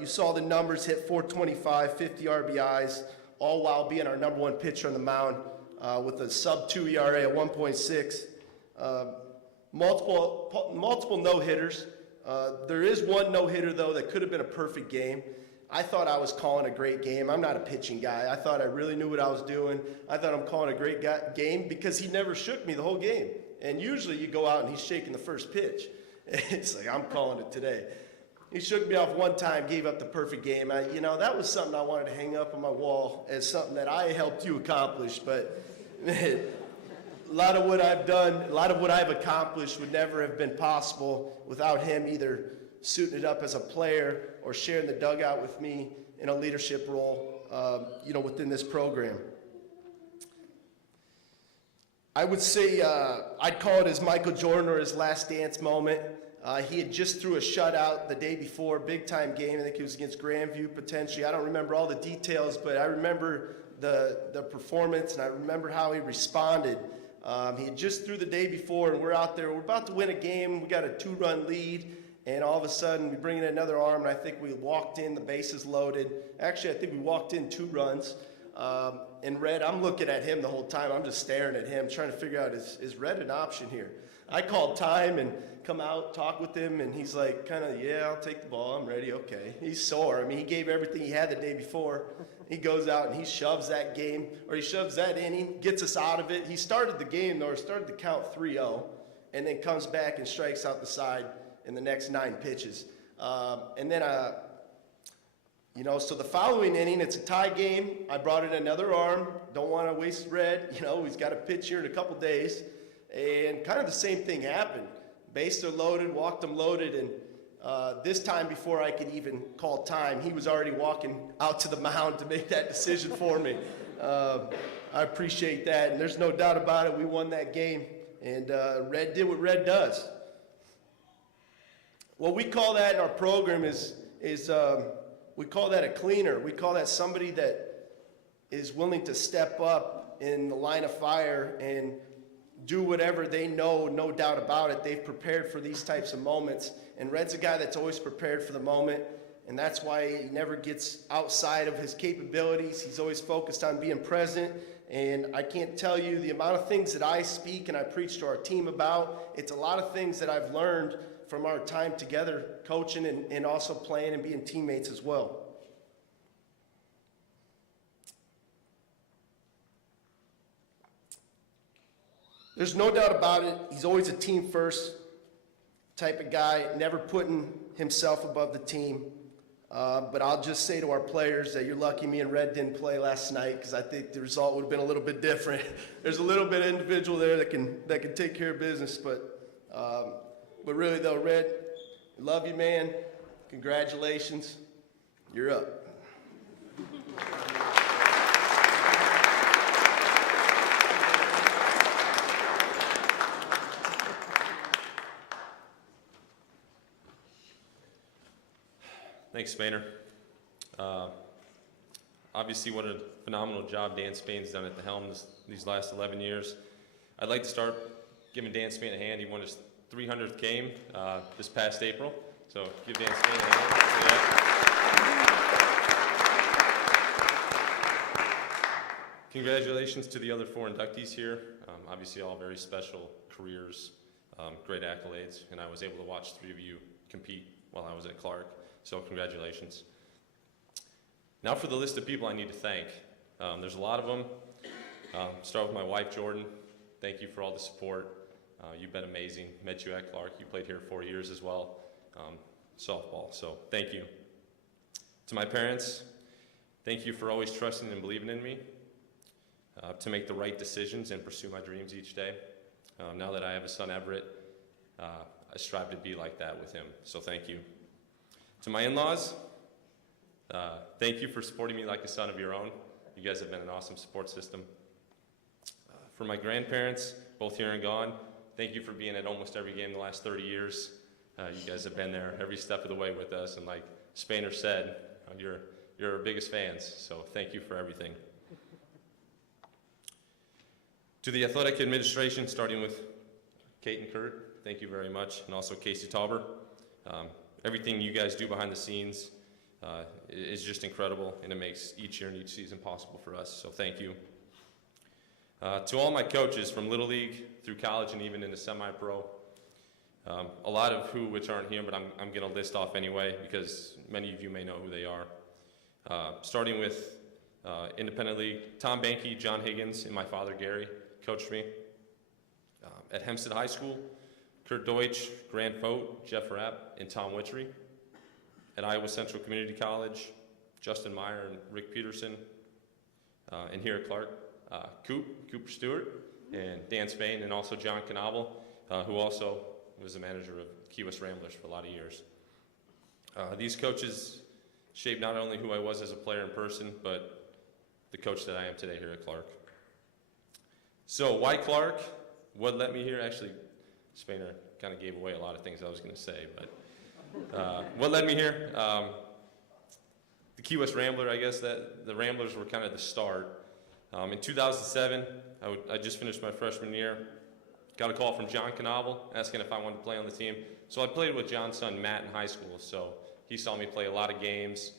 You saw the numbers, hit 425, 50 RBIs, all while being our number one pitcher on the mound with a sub-2 ERA at 1.6. Multiple no-hitters. There is one no-hitter, though, that could have been a perfect game. I thought I was calling a great game. I'm not a pitching guy. I thought I really knew what I was doing. I thought I'm calling a great game because he never shook me the whole game. And usually you go out and he's shaking the first pitch. It's like, I'm calling it today. He shook me off one time, gave up the perfect game. That was something I wanted to hang up on my wall as something that I helped you accomplish. But a lot of what I've done, a lot of what I've accomplished would never have been possible without him either suiting it up as a player or sharing the dugout with me in a leadership role, within this program. I would say I'd call it his Michael Jordan or his last dance moment. He had just threw a shutout the day before, big-time game. I think it was against Grandview, potentially. I don't remember all the details, but I remember the performance, and I remember how he responded. He had just threw the day before, and we're out there. We're about to win a game. We got a 2-run lead, and all of a sudden, we bring in another arm, and I think we walked in, the bases loaded. Actually, I think we walked in 2 runs. And Red, I'm looking at him the whole time. I'm just staring at him, trying to figure out, is Red an option here? I called time and come out, talk with him, and he's like, yeah, I'll take the ball. I'm ready, okay. He's sore. He gave everything he had the day before. He goes out and he shoves that game, or he shoves that inning, gets us out of it. He started the game, though, or started the count 3-0, and then comes back and strikes out the side in the next 9 pitches. So the following inning, it's a tie game. I brought in another arm. Don't want to waste Red. He's got a pitch here in a couple days. And kind of the same thing happened. Bases are loaded, walked them loaded, and this time before I could even call time, he was already walking out to the mound to make that decision for me. I appreciate that, and there's no doubt about it. We won that game, and Red did what Red does. What we call that in our program is we call that a cleaner. We call that somebody that is willing to step up in the line of fire and do whatever they know, no doubt about it. They've prepared for these types of moments. And Red's a guy that's always prepared for the moment, and that's why he never gets outside of his capabilities. He's always focused on being present. And I can't tell you the amount of things that I speak and I preach to our team about. It's a lot of things that I've learned from our time together, coaching and also playing and being teammates as well. There's no doubt about it. He's always a team first type of guy, never putting himself above the team. But I'll just say to our players that you're lucky me and Red didn't play last night, because I think the result would have been a little bit different. There's a little bit of individual there that can take care of business, but really though, Red, love you, man. Congratulations. You're up. Thanks, Spainer. Obviously, what a phenomenal job Dan Spain's done at the helm these last 11 years. I'd like to start giving Dan Spain a hand. He won his 300th game this past April. So give Dan Spain a hand. Congratulations to the other 4 inductees here. Obviously, all very special careers, great accolades, and I was able to watch 3 of you compete while I was at Clark. So congratulations. Now for the list of people I need to thank. There's a lot of them. Start with my wife, Jordan. Thank you for all the support. You've been amazing. Met you at Clark. You played here 4 years as well. Softball, so thank you. To my parents, thank you for always trusting and believing in me to make the right decisions and pursue my dreams each day. Now that I have a son, Everett, I strive to be like that with him, so thank you. To my in-laws, thank you for supporting me like a son of your own. You guys have been an awesome support system. For my grandparents, both here and gone, thank you for being at almost every game the last 30 years. You guys have been there every step of the way with us, and like Spainer said, you're our biggest fans, so thank you for everything. To the athletic administration, starting with Kate and Kurt, thank you very much, and also Casey Tauber. Everything you guys do behind the scenes is just incredible, and it makes each year and each season possible for us, so thank you. To all my coaches from Little League through college and even into semi-pro, a lot of which aren't here, but I'm going to list off anyway because many of you may know who they are. Starting with Independent League, Tom Banky, John Higgins, and my father Gary coached me. At Hempstead High School, Kurt Deutsch, Grant Fote, Jeff Rapp, and Tom Witchery. At Iowa Central Community College, Justin Meyer and Rick Peterson. And here at Clark, Cooper Stewart, and Dan Spain, and also John Knobel, who also was the manager of Key West Ramblers for a lot of years. These coaches shaped not only who I was as a player in person, but the coach that I am today here at Clark. So why Clark? What led me here? Actually, Spainer kind of gave away a lot of things I was going to say, but what led me here? The Key West Rambler, I guess that the Ramblers were kind of the start. In 2007, I just finished my freshman year. Got a call from John Knobel asking if I wanted to play on the team. So I played with John's son Matt in high school. So he saw me play a lot of games.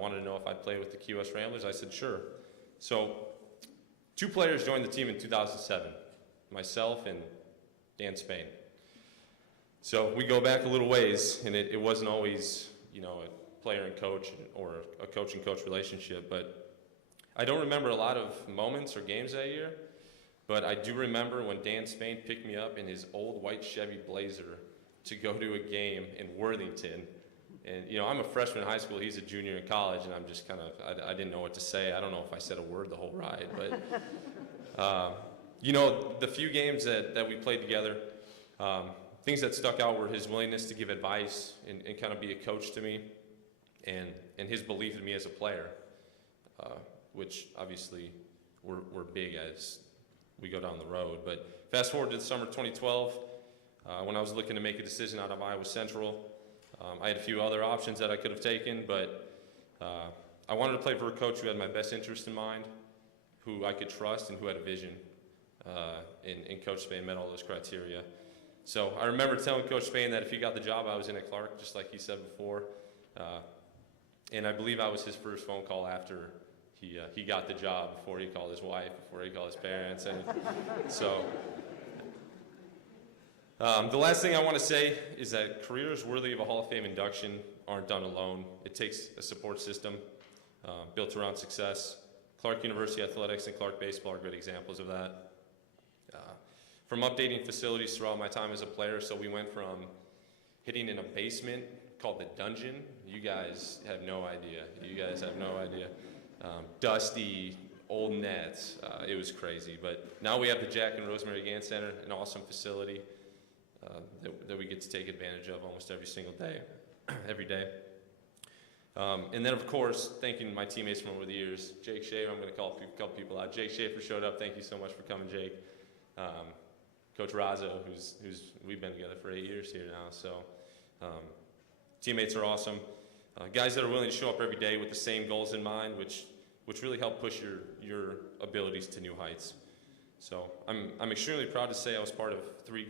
Wanted to know if I'd play with the Key West Ramblers. I said sure. So 2 players joined the team in 2007, myself and Dan Spain. So we go back a little ways, and it wasn't always, a player and coach or a coach and coach relationship. But I don't remember a lot of moments or games that year. But I do remember when Dan Spain picked me up in his old white Chevy Blazer to go to a game in Worthington. And, I'm a freshman in high school, he's a junior in college, and I'm just I didn't know what to say. I don't know if I said a word the whole ride. But, the few games that we played together, things that stuck out were his willingness to give advice and kind of be a coach to me, and his belief in me as a player, which obviously were big as we go down the road. But fast forward to the summer 2012, when I was looking to make a decision out of Iowa Central. I had a few other options that I could have taken, but I wanted to play for a coach who had my best interest in mind, who I could trust, and who had a vision. And Coach Spain met all those criteria. So I remember telling Coach Spain that if he got the job, I was in at Clark, just like he said before. And I believe I was his first phone call after he got the job, before he called his wife, before he called his parents. And so the last thing I want to say is that careers worthy of a Hall of Fame induction aren't done alone. It takes a support system built around success. Clark University Athletics and Clark Baseball are good examples of that. From updating facilities throughout my time as a player, so we went from hitting in a basement called the Dungeon. You guys have no idea. Dusty, old nets. It was crazy. But now we have the Jack and Rosemary Gant Center, an awesome facility that we get to take advantage of almost every single day, every day. And then, of course, thanking my teammates from over the years. Jake Schaefer, I'm going to call a couple people out. Jake Schaefer showed up. Thank you so much for coming, Jake. Coach Razzo, we've been together for 8 years here now. So teammates are awesome. Guys that are willing to show up every day with the same goals in mind, which really help push your abilities to new heights. So I'm extremely proud to say I was part of three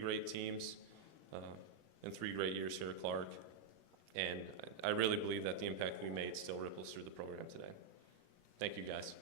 great teams and 3 great years here at Clark. And I really believe that the impact we made still ripples through the program today. Thank you, guys.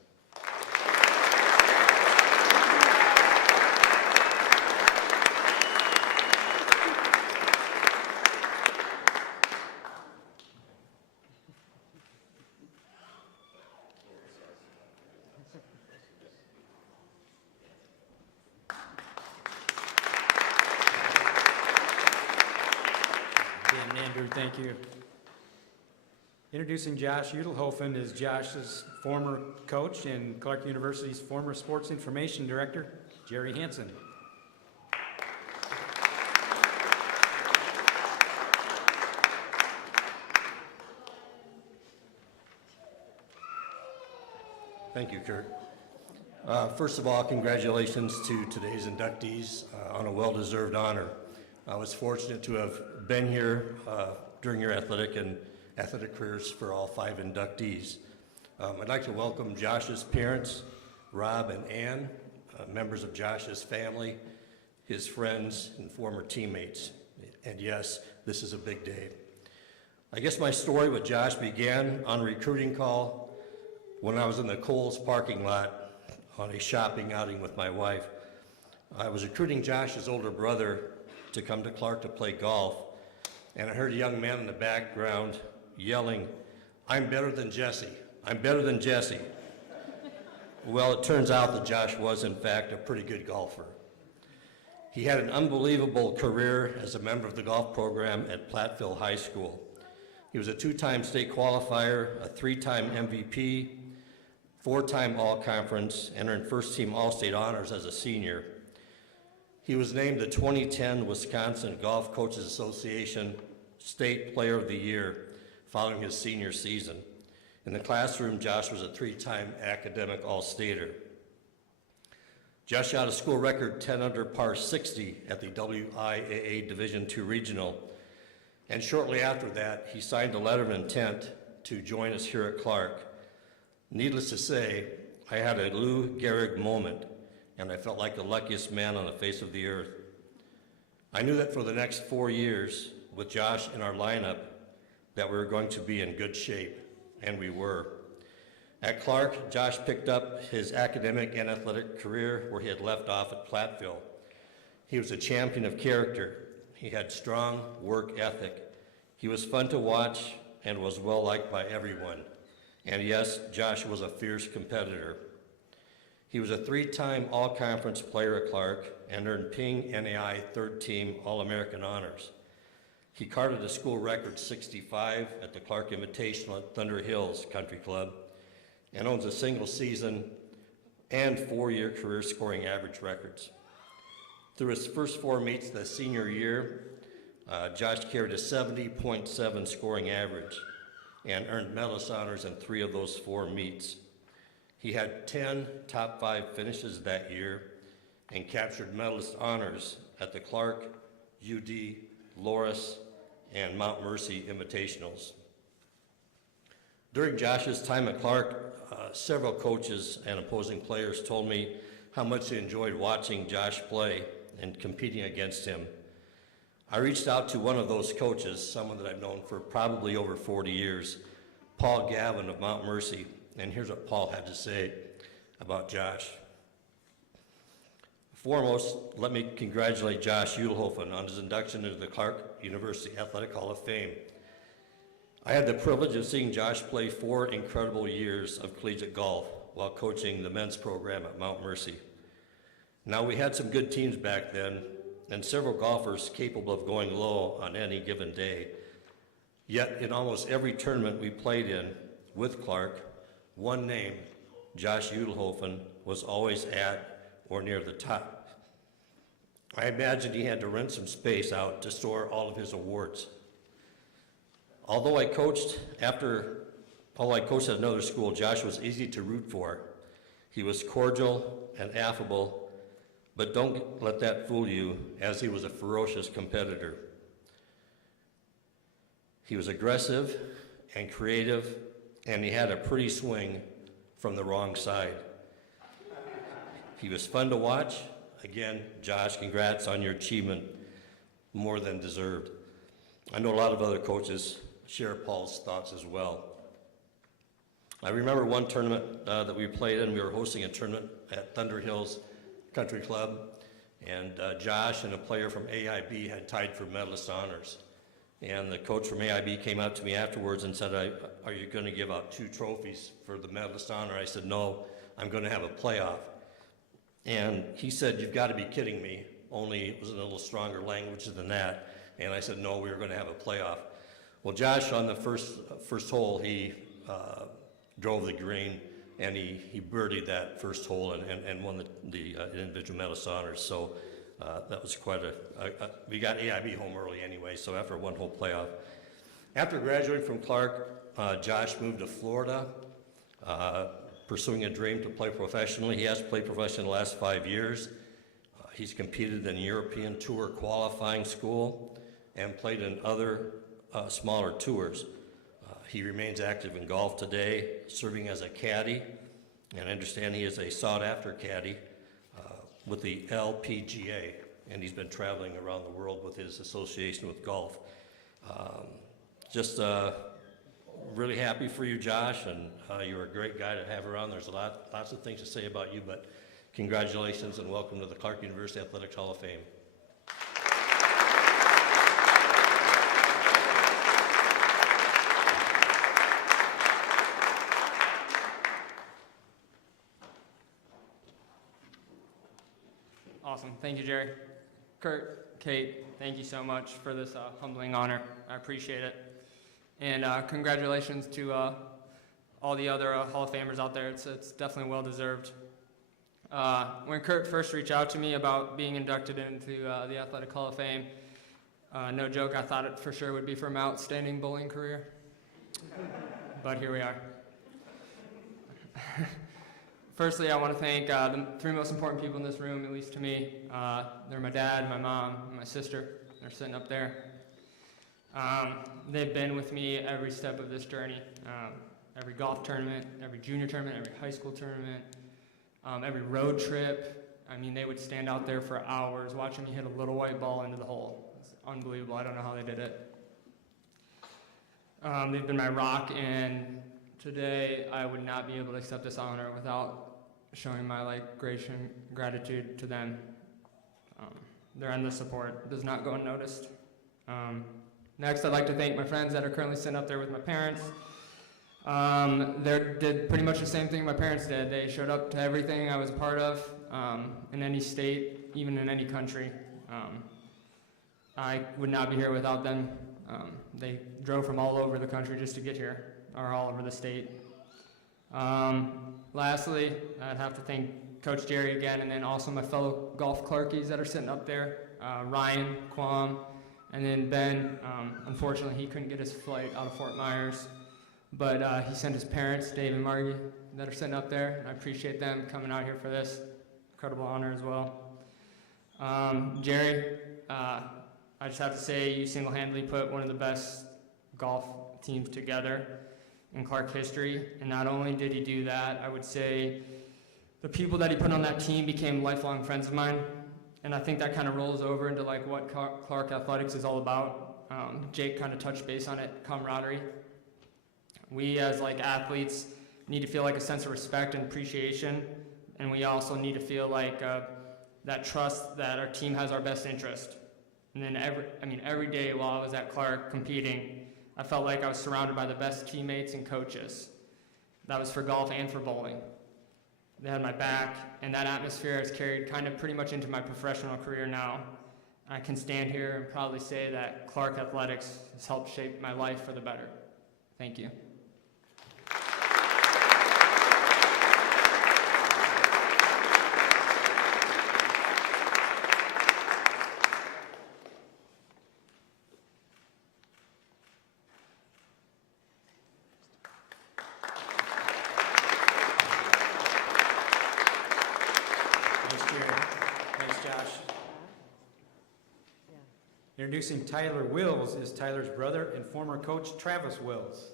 Thank you. Introducing Josh Utelhoffen is Josh's former coach and Clark University's former sports information director, Jerry Hansen. Thank you, Kurt. First of all, congratulations to today's inductees on a well-deserved honor. I was fortunate to have been here during your athletic careers for all 5 inductees. I'd like to welcome Josh's parents, Rob and Ann, members of Josh's family, his friends, and former teammates. And yes, this is a big day. I guess my story with Josh began on a recruiting call when I was in the Kohl's parking lot on a shopping outing with my wife. I was recruiting Josh's older brother to come to Clark to play golf, and I heard a young man in the background yelling, "I'm better than Jesse, I'm better than Jesse." Well, it turns out that Josh was, in fact, a pretty good golfer. He had an unbelievable career as a member of the golf program at Platteville High School. He was a 2-time state qualifier, a 3-time MVP, 4-time All-Conference, and earned first-team All-State honors as a senior. He was named the 2010 Wisconsin Golf Coaches Association State Player of the Year following his senior season. In the classroom, Josh was a 3-time academic All-Stater. Josh shot a school record 10 under par 60 at the WIAA Division II Regional, and shortly after that, he signed a letter of intent to join us here at Clark. Needless to say, I had a Lou Gehrig moment, and I felt like the luckiest man on the face of the earth. I knew that for the next 4 years, with Josh in our lineup, that we were going to be in good shape, and we were. At Clark, Josh picked up his academic and athletic career where he had left off at Platteville. He was a champion of character. He had strong work ethic. He was fun to watch and was well liked by everyone. And yes, Josh was a fierce competitor. He was a 3-time All-Conference player at Clark and earned Ping NAI 3rd Team All-American honors. He carded a school record 65 at the Clark Invitational at Thunder Hills Country Club and owns a single season and 4-year career scoring average records. Through his first 4 meets the senior year, Josh carried a 70.7 scoring average and earned medalist honors in 3 of those 4 meets. He had 10 top 5 finishes that year and captured medalist honors at the Clark, UD, Loras, and Mount Mercy Invitationals. During Josh's time at Clark, several coaches and opposing players told me how much they enjoyed watching Josh play and competing against him. I reached out to one of those coaches, someone that I've known for probably over 40 years, Paul Gavin of Mount Mercy, and here's what Paul had to say about Josh. Foremost, let me congratulate Josh Utelhoffen on his induction into the Clark University Athletic Hall of Fame. I had the privilege of seeing Josh play 4 incredible years of collegiate golf while coaching the men's program at Mount Mercy. Now, we had some good teams back then, and several golfers capable of going low on any given day. Yet, in almost every tournament we played in with Clark, one name, Josh Utelhoffen, was always at or near the top. I imagined he had to rent some space out to store all of his awards. Although I coached at another school, Josh was easy to root for. He was cordial and affable, but don't let that fool you, as he was a ferocious competitor. He was aggressive and creative, and he had a pretty swing from the wrong side. He was fun to watch. Again, Josh, congrats on your achievement, more than deserved. I know a lot of other coaches share Paul's thoughts as well. I remember one tournament that we played in. We were hosting a tournament at Thunder Hills Country Club, and Josh and a player from AIB had tied for medalist honors. And the coach from AIB came out to me afterwards and said, are you going to give out 2 trophies for the medalist honor? I said, no, I'm going to have a playoff. And he said, you've got to be kidding me, only it was in a little stronger language than that. And I said, no, we were going to have a playoff. Well, Josh, on the first hole, he drove the green, and he birdied that first hole and won the individual medalist honors. So that was quite we got AIB home early anyway, so after a 1-hole playoff. After graduating from Clark, Josh moved to Florida, pursuing a dream to play professionally. He has played professionally the last 5 years. He's competed in European Tour qualifying school and played in other smaller tours. He remains active in golf today, serving as a caddy, and I understand he is a sought-after caddy with the LPGA, and he's been traveling around the world with his association with golf. Just really happy for you, Josh, and you're a great guy to have around. There's lots of things to say about you, but congratulations and welcome to the Clark University Athletics Hall of Fame. Awesome. Thank you, Jerry. Kurt, Kate, thank you so much for this humbling honor. I appreciate it. And congratulations to all the other Hall of Famers out there. It's definitely well-deserved. When Kurt first reached out to me about being inducted into the Athletic Hall of Fame, no joke, I thought it for sure would be for my outstanding bowling career. But here we are. Firstly, I want to thank the three most important people in this room, at least to me. They're my dad, my mom, and my sister. They're sitting up there. They've been with me every step of this journey. Every golf tournament, every junior tournament, every high school tournament, every road trip. I mean, they would stand out there for hours watching me hit a little white ball into the hole. It's unbelievable. I don't know how they did it. They've been my rock, and today I would not be able to accept this honor without showing my gratitude to them. Their endless support does not go unnoticed. Next, I'd like to thank my friends that are currently sitting up there with my parents. They did pretty much the same thing my parents did. They showed up to everything I was a part of, in any state, even in any country. I would not be here without them. They drove from all over the country just to get here, or all over the state. Lastly, I'd have to thank Coach Jerry again, and then also my fellow golf Clarkies that are sitting up there, Ryan, Quam, and then Ben. Unfortunately, he couldn't get his flight out of Fort Myers, but he sent his parents, Dave and Margie, that are sitting up there, and I appreciate them coming out here for this incredible honor as well. Jerry, I just have to say you single-handedly put one of the best golf teams together in Clark history, and not only did he do that, I would say the people that he put on that team became lifelong friends of mine, and I think that kind of rolls over into what Clark Athletics is all about. Jake kind of touched base on it, camaraderie. We as athletes need to feel a sense of respect and appreciation, and we also need to feel that trust that our team has our best interest. And then every day while I was at Clark competing, I felt like I was surrounded by the best teammates and coaches. That was for golf and for bowling. They had my back, and that atmosphere has carried pretty much into my professional career now. I can stand here and proudly say that Clark Athletics has helped shape my life for the better. Thank you. Introducing Tyler Wills is Tyler's brother and former coach Travis Wills.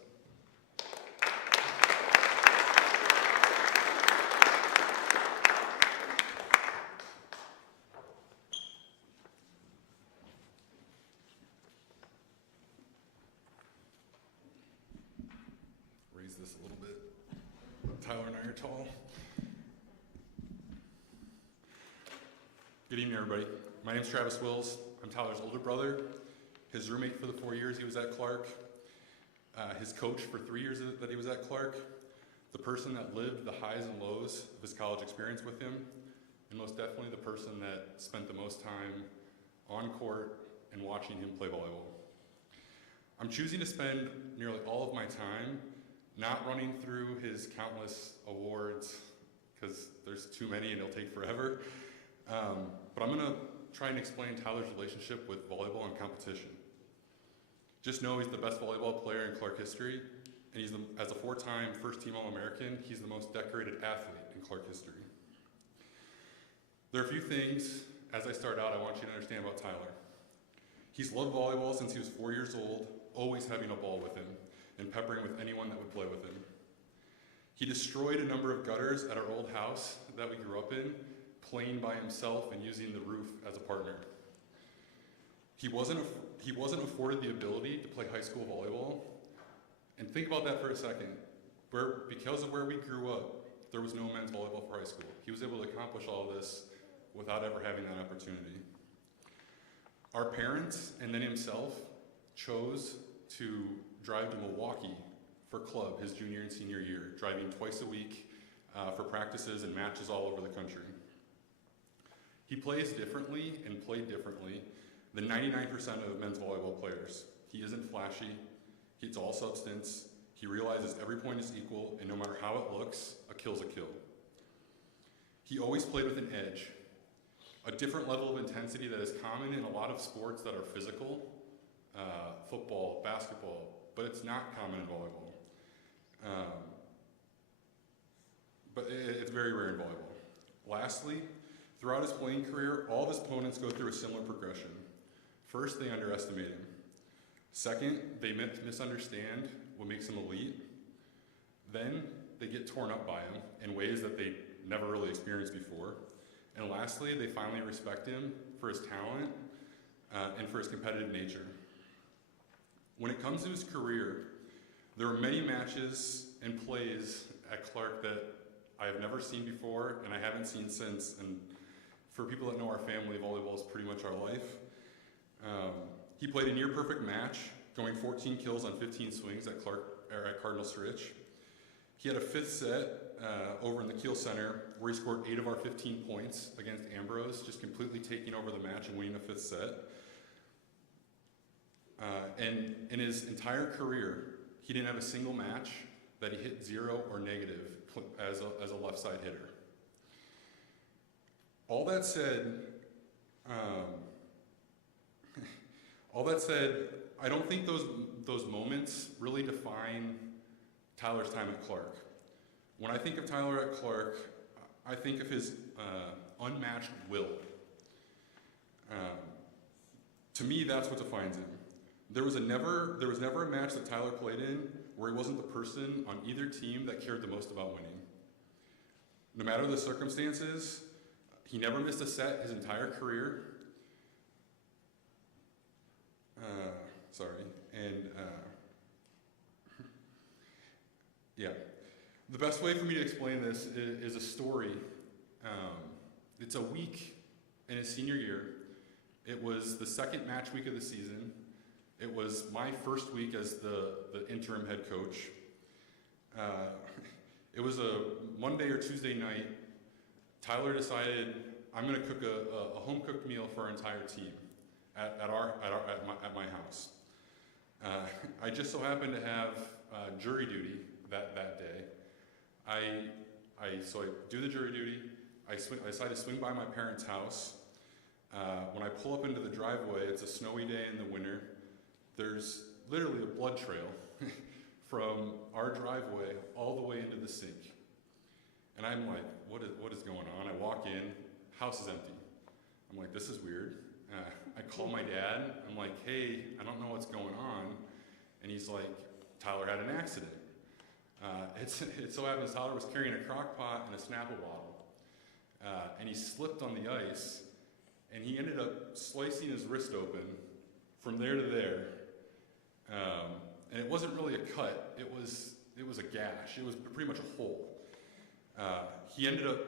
Raise this a little bit. Tyler and I are tall. Good evening, everybody. My name's Travis Wills. I'm Tyler's older brother, his roommate for the 4 years he was at Clark, his coach for 3 years that he was at Clark, the person that lived the highs and lows of his college experience with him, and most definitely the person that spent the most time on court and watching him play volleyball. I'm choosing to spend nearly all of my time not running through his countless awards, because there's too many and it'll take forever, but I'm going to try and explain Tyler's relationship with volleyball and competition. Just know he's the best volleyball player in Clark history, and as a 4-time first-team All-American, he's the most decorated athlete in Clark history. There are a few things, as I start out, I want you to understand about Tyler. He's loved volleyball since he was 4 years old, always having a ball with him, and peppering with anyone that would play with him. He destroyed a number of gutters at our old house that we grew up in, playing by himself and using the roof as a partner. He wasn't afforded the ability to play high school volleyball. And think about that for a second. Because of where we grew up, there was no men's volleyball for high school. He was able to accomplish all this without ever having that opportunity. Our parents, and then himself, chose to drive to Milwaukee for club his junior and senior year, driving twice a week for practices and matches all over the country. He plays differently and played differently than 99% of men's volleyball players. He isn't flashy, it's all substance, he realizes every point is equal, and no matter how it looks, a kill's a kill. He always played with an edge, a different level of intensity that is common in a lot of sports that are physical, football, basketball, but it's not common in volleyball. But it's very rare in volleyball. Lastly, throughout his playing career, all of his opponents go through a similar progression. First, they underestimate him. Second, they misunderstand what makes him elite. Then, they get torn up by him in ways that they never really experienced before. And lastly, they finally respect him for his talent and for his competitive nature. When it comes to his career, there were many matches and plays at Clark that I have never seen before and I haven't seen since. And for people that know our family, volleyball is pretty much our life. He played a near perfect match, going 14 kills on 15 swings at Cardinal Stritch. He had a fifth set over in the Kiel Center where he scored 8 of our 15 points against Ambrose, just completely taking over the match and winning the fifth set. And in his entire career, he didn't have a single match that he hit 0 or negative as a left side hitter. All that said, I don't think those moments really define Tyler's time at Clark. When I think of Tyler at Clark, I think of his unmatched will. To me, that's what defines him. There was never a match that Tyler played in where he wasn't the person on either team that cared the most about winning. No matter the circumstances, he never missed a set his entire career. Yeah. The best way for me to explain this is a story. It's a week in his senior year. It was the second match week of the season. It was my first week as the interim head coach. It was a Monday or Tuesday night. Tyler decided, I'm going to cook a home-cooked meal for our entire team at my house. I just so happened to have jury duty that day. So I do the jury duty. I decide to swing by my parents' house. When I pull up into the driveway, it's a snowy day in the winter. There's literally a blood trail from our driveway all the way into the sink. And I'm like, what is going on? I walk in, house is empty. I'm like, this is weird. I call my dad. I'm like, hey, I don't know what's going on. And he's like, Tyler had an accident. It so happens Tyler was carrying a crock pot and a Snapple bottle. And he slipped on the ice, and he ended up slicing his wrist open from there to there. And it wasn't really a cut, it was a gash. It was pretty much a hole. He ended up,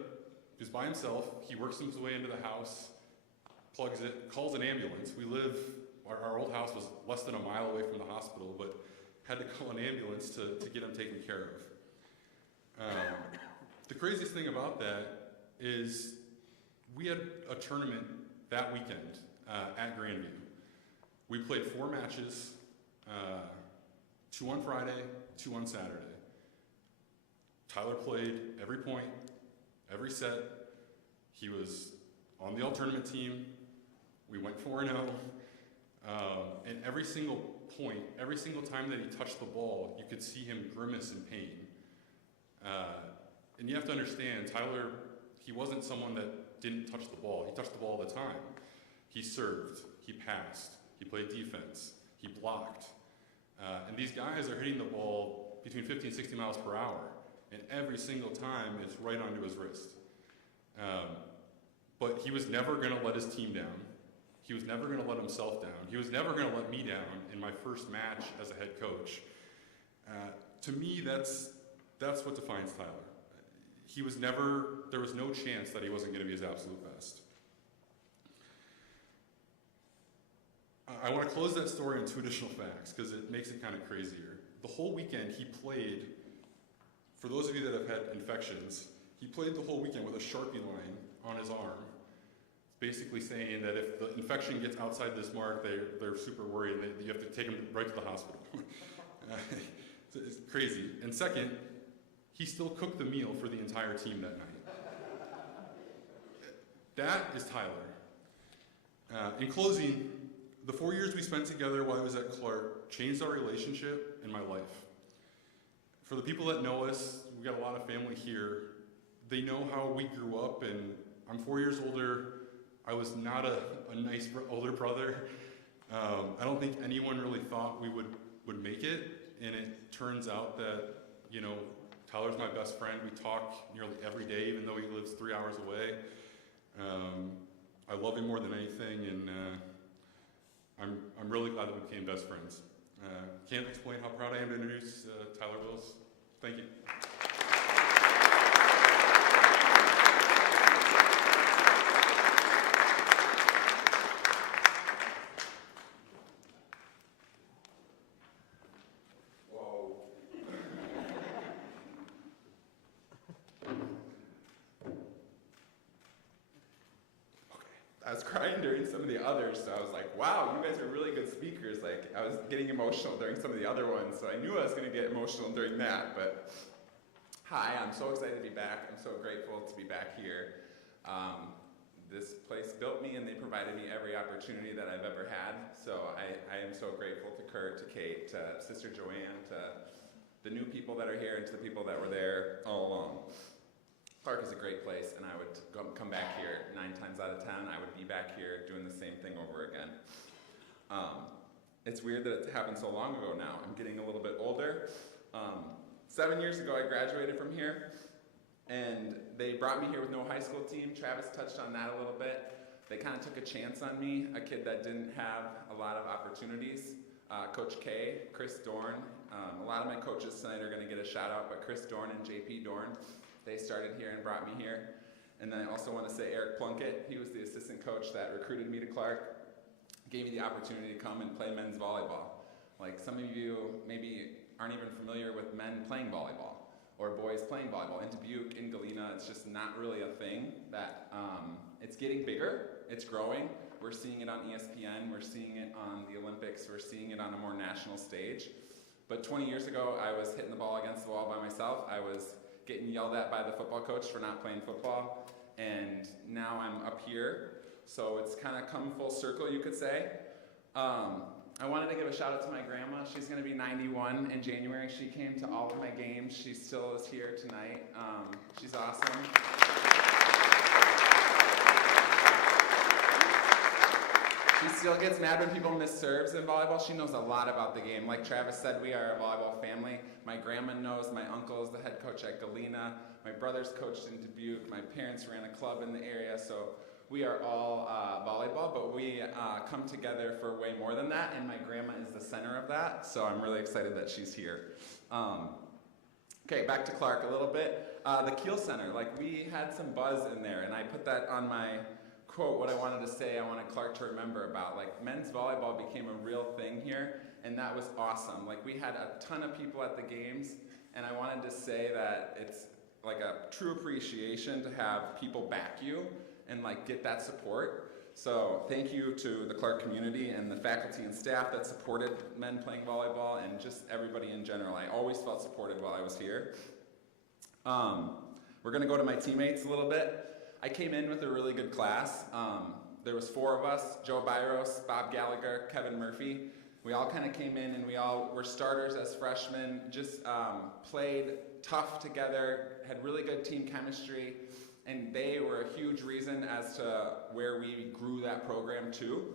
just by himself, he works his way into the house, plugs it, calls an ambulance. Our old house was less than a mile away from the hospital, but had to call an ambulance to get him taken care of. The craziest thing about that is we had a tournament that weekend at Grandview. We played 4 matches, 2 on Friday, 2 on Saturday. Tyler played every point, every set. He was on the all-tournament team. We went 4-0. And every single point, every single time that he touched the ball, you could see him grimace in pain. And you have to understand, Tyler, he wasn't someone that didn't touch the ball. He touched the ball all the time. He served, he passed, he played defense, he blocked. And these guys are hitting the ball between 50 and 60 miles per hour. And every single time, it's right onto his wrist. But he was never going to let his team down. He was never going to let himself down. He was never going to let me down in my first match as a head coach. To me, that's what defines Tyler. There was no chance that he wasn't going to be his absolute best. I want to close that story on 2 additional facts because it makes it kind of crazier. The whole weekend he played, for those of you that have had infections, he played the whole weekend with a Sharpie line on his arm, basically saying that if the infection gets outside this mark, they're super worried and you have to take him right to the hospital. It's crazy. And second, he still cooked the meal for the entire team that night. That is Tyler. In closing, the 4 years we spent together while I was at Clark changed our relationship and my life. For the people that know us, we got a lot of family here. They know how we grew up, and I'm 4 years older. I was not a nice older brother. I don't think anyone really thought we would make it, and it turns out that, you know, Tyler's my best friend. We talk nearly every day, even though he lives 3 hours away. I love him more than anything, and I'm really glad that we became best friends. Can't explain how proud I am to introduce Tyler Wills. Thank you. I was crying during some of the others, so I was like, wow, you guys are really good speakers. Like, I was getting emotional during some of the other ones, so I knew I was going to get emotional during that. But hi, I'm so excited to be back. I'm so grateful to be back here. This place built me, and they provided me every opportunity that I've ever had. So I am so grateful to Kurt, to Kate, to Sister Joanne, to the new people that are here, and to the people that were there all along. Clark is a great place, and I would come back here 9 times out of 10. I would be back here doing the same thing over again. It's weird that it happened so long ago now. I'm getting a little bit older. 7 years ago, I graduated from here, and they brought me here with no high school team. Travis touched on that a little bit. They kind of took a chance on me, a kid that didn't have a lot of opportunities. Coach K, Chris Dorn, a lot of my coaches tonight are going to get a shout out, but Chris Dorn and JP Dorn, they started here and brought me here. And then I also want to say Eric Plunkett, he was the assistant coach that recruited me to Clark, gave me the opportunity to come and play men's volleyball. Like, some of you maybe aren't even familiar with men playing volleyball or boys playing volleyball. In Dubuque, in Galena, it's just not really a thing that, it's getting bigger, it's growing. We're seeing it on ESPN, we're seeing it on the Olympics, we're seeing it on a more national stage. But 20 years ago, I was hitting the ball against the wall by myself. I was getting yelled at by the football coach for not playing football, and now I'm up here, so it's kind of come full circle, you could say. I wanted to give a shout out to my grandma. She's going to be 91 in January. She came to all of my games. She still is here tonight. She's awesome. She still gets mad when people miss serves in volleyball. She knows a lot about the game. Like Travis said, we are a volleyball family. My grandma knows, my uncle is the head coach at Galena, my brother's coached in Dubuque, my parents ran a club in the area, so we are all volleyball, but we come together for way more than that, and my grandma is the center of that, so I'm really excited that she's here. Okay, back to Clark a little bit. The Kiel Center, like, we had some buzz in there, and I put that on my quote, what I wanted to say, I wanted Clark to remember about. Like, men's volleyball became a real thing here, and that was awesome. Like, we had a ton of people at the games, and I wanted to say that it's like a true appreciation to have people back you and like get that support. So thank you to the Clark community and the faculty and staff that supported men playing volleyball, and just everybody in general. I always felt supported while I was here. We're gonna go to my teammates a little bit. I came in with a really good class. There was 4 of us, Joe Byros, Bob Gallagher, Kevin Murphy. We all kind of came in and we all were starters as freshmen, just played tough together, had really good team chemistry, and they were a huge reason as to where we grew that program to.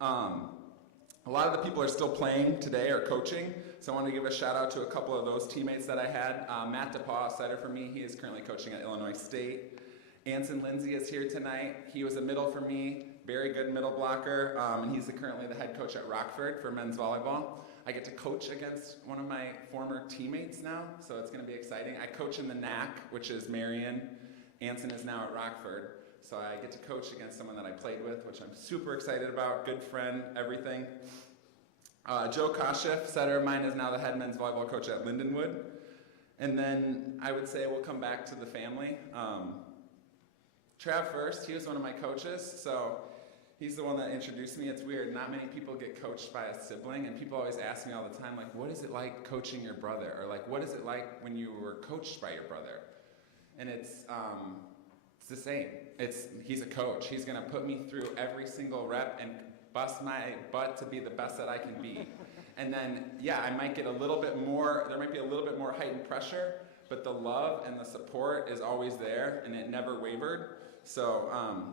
A lot of the people are still playing today or coaching, so I want to give a shout out to a couple of those teammates that I had. Matt DePaul, setter for me, he is currently coaching at Illinois State. Anson Lindsay is here tonight. He was a middle for me. very good middle blocker, and he's currently the head coach at Rockford for men's volleyball. I get to coach against one of my former teammates now, so it's going to be exciting. I coach in the NAC, which is Marion. Anson is now at Rockford, so I get to coach against someone that I played with, which I'm super excited about, good friend, everything. Joe Kosheff, setter of mine, is now the head men's volleyball coach at Lindenwood. And then I would say we'll come back to the family. Trav first, he was one of my coaches, so he's the one that introduced me. It's weird, not many people get coached by a sibling, and people always ask me all the time, like, what is it like coaching your brother? Or like, what is it like when you were coached by your brother? And it's the same. He's a coach. He's gonna put me through every single rep and bust my butt to be the best that I can be. And then, yeah, I might get a little bit more, there might be a little bit more heightened pressure, but the love and the support is always there, and it never wavered. So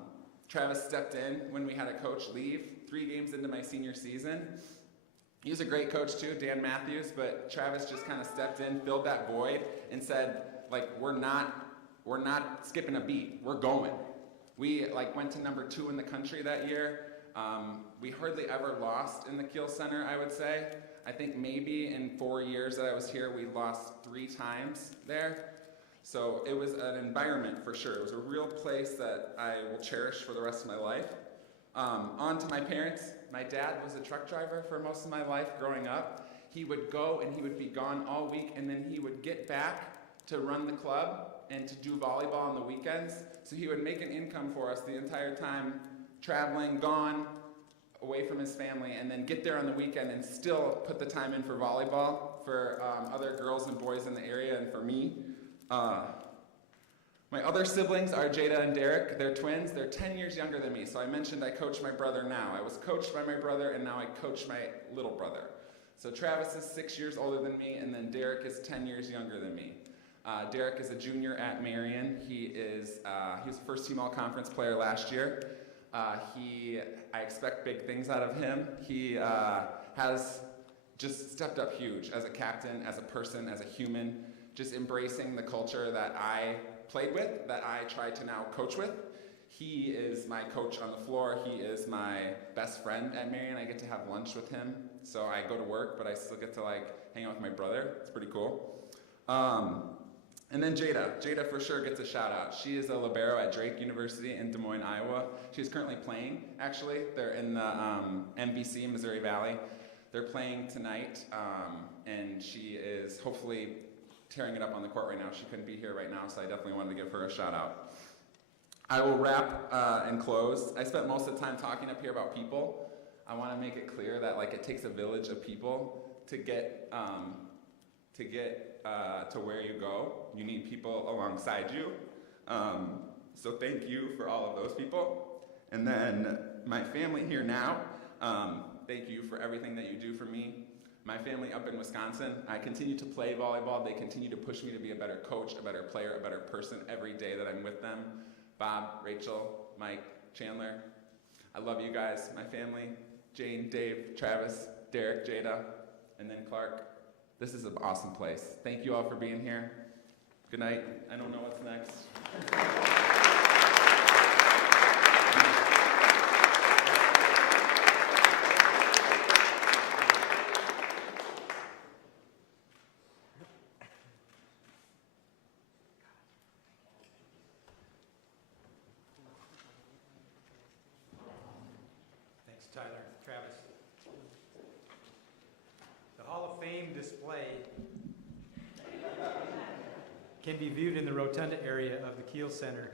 Travis stepped in when we had a coach leave 3 games into my senior season. He was a great coach too, Dan Matthews, but Travis just kind of stepped in, filled that void, and said, like, we're not skipping a beat, we're going. We went to number 2 in the country that year. We hardly ever lost in the Kiel Center, I would say. I think maybe in 4 years that I was here, we lost 3 times there. So it was an environment for sure. It was a real place that I will cherish for the rest of my life. On to my parents. My dad was a truck driver for most of my life growing up. He would go and he would be gone all week, and then he would get back to run the club and to do volleyball on the weekends. So he would make an income for us the entire time, traveling, gone, away from his family, and then get there on the weekend and still put the time in for volleyball for other girls and boys in the area and for me. My other siblings are Jada and Derek. They're twins. They're 10 years younger than me. So I mentioned I coach my brother now. I was coached by my brother, and now I coach my little brother. So Travis is 6 years older than me, and then Derek is 10 years younger than me. Derek is a junior at Marion. He was a first-team all-conference player last year. I expect big things out of him. He has just stepped up huge as a captain, as a person, as a human, just embracing the culture that I played with, that I try to now coach with. He is my coach on the floor. He is my best friend at Marion. I get to have lunch with him. So I go to work, but I still get to hang out with my brother. It's pretty cool. And then Jada. Jada for sure gets a shout out. She is a libero at Drake University in Des Moines, Iowa. She's currently playing, actually. They're in the MVC, Missouri Valley. They're playing tonight, and she is hopefully tearing it up on the court right now. She couldn't be here right now, so I definitely wanted to give her a shout out. I will wrap and close. I spent most of the time talking up here about people. I want to make it clear that it takes a village of people to get to where you go. You need people alongside you. So thank you for all of those people. And then my family here now, thank you for everything that you do for me. My family up in Wisconsin, I continue to play volleyball. They continue to push me to be a better coach, a better player, a better person every day that I'm with them. Bob, Rachel, Mike, Chandler, I love you guys, my family, Jane, Dave, Travis, Derek, Jada, and then Clark. This is an awesome place. Thank you all for being here. Good night. I don't know what's next. Thanks, Tyler. Travis. The Hall of Fame display can be viewed in the rotunda area of the Kiel Center.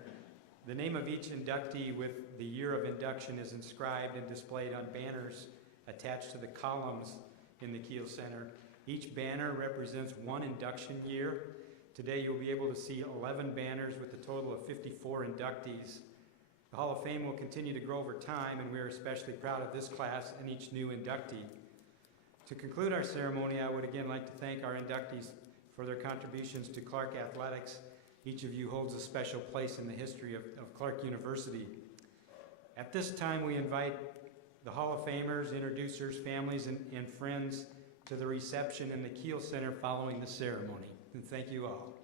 The name of each inductee with the year of induction is inscribed and displayed on banners attached to the columns in the Kiel Center. Each banner represents one induction year. Today you'll be able to see 11 banners with a total of 54 inductees. The Hall of Fame will continue to grow over time, and we are especially proud of this class and each new inductee. To conclude our ceremony, I would again like to thank our inductees for their contributions to Clark Athletics. Each of you holds a special place in the history of Clark University. At this time, we invite the Hall of Famers, introducers, families, and friends to the reception in the Kiel Center following the ceremony. And thank you all.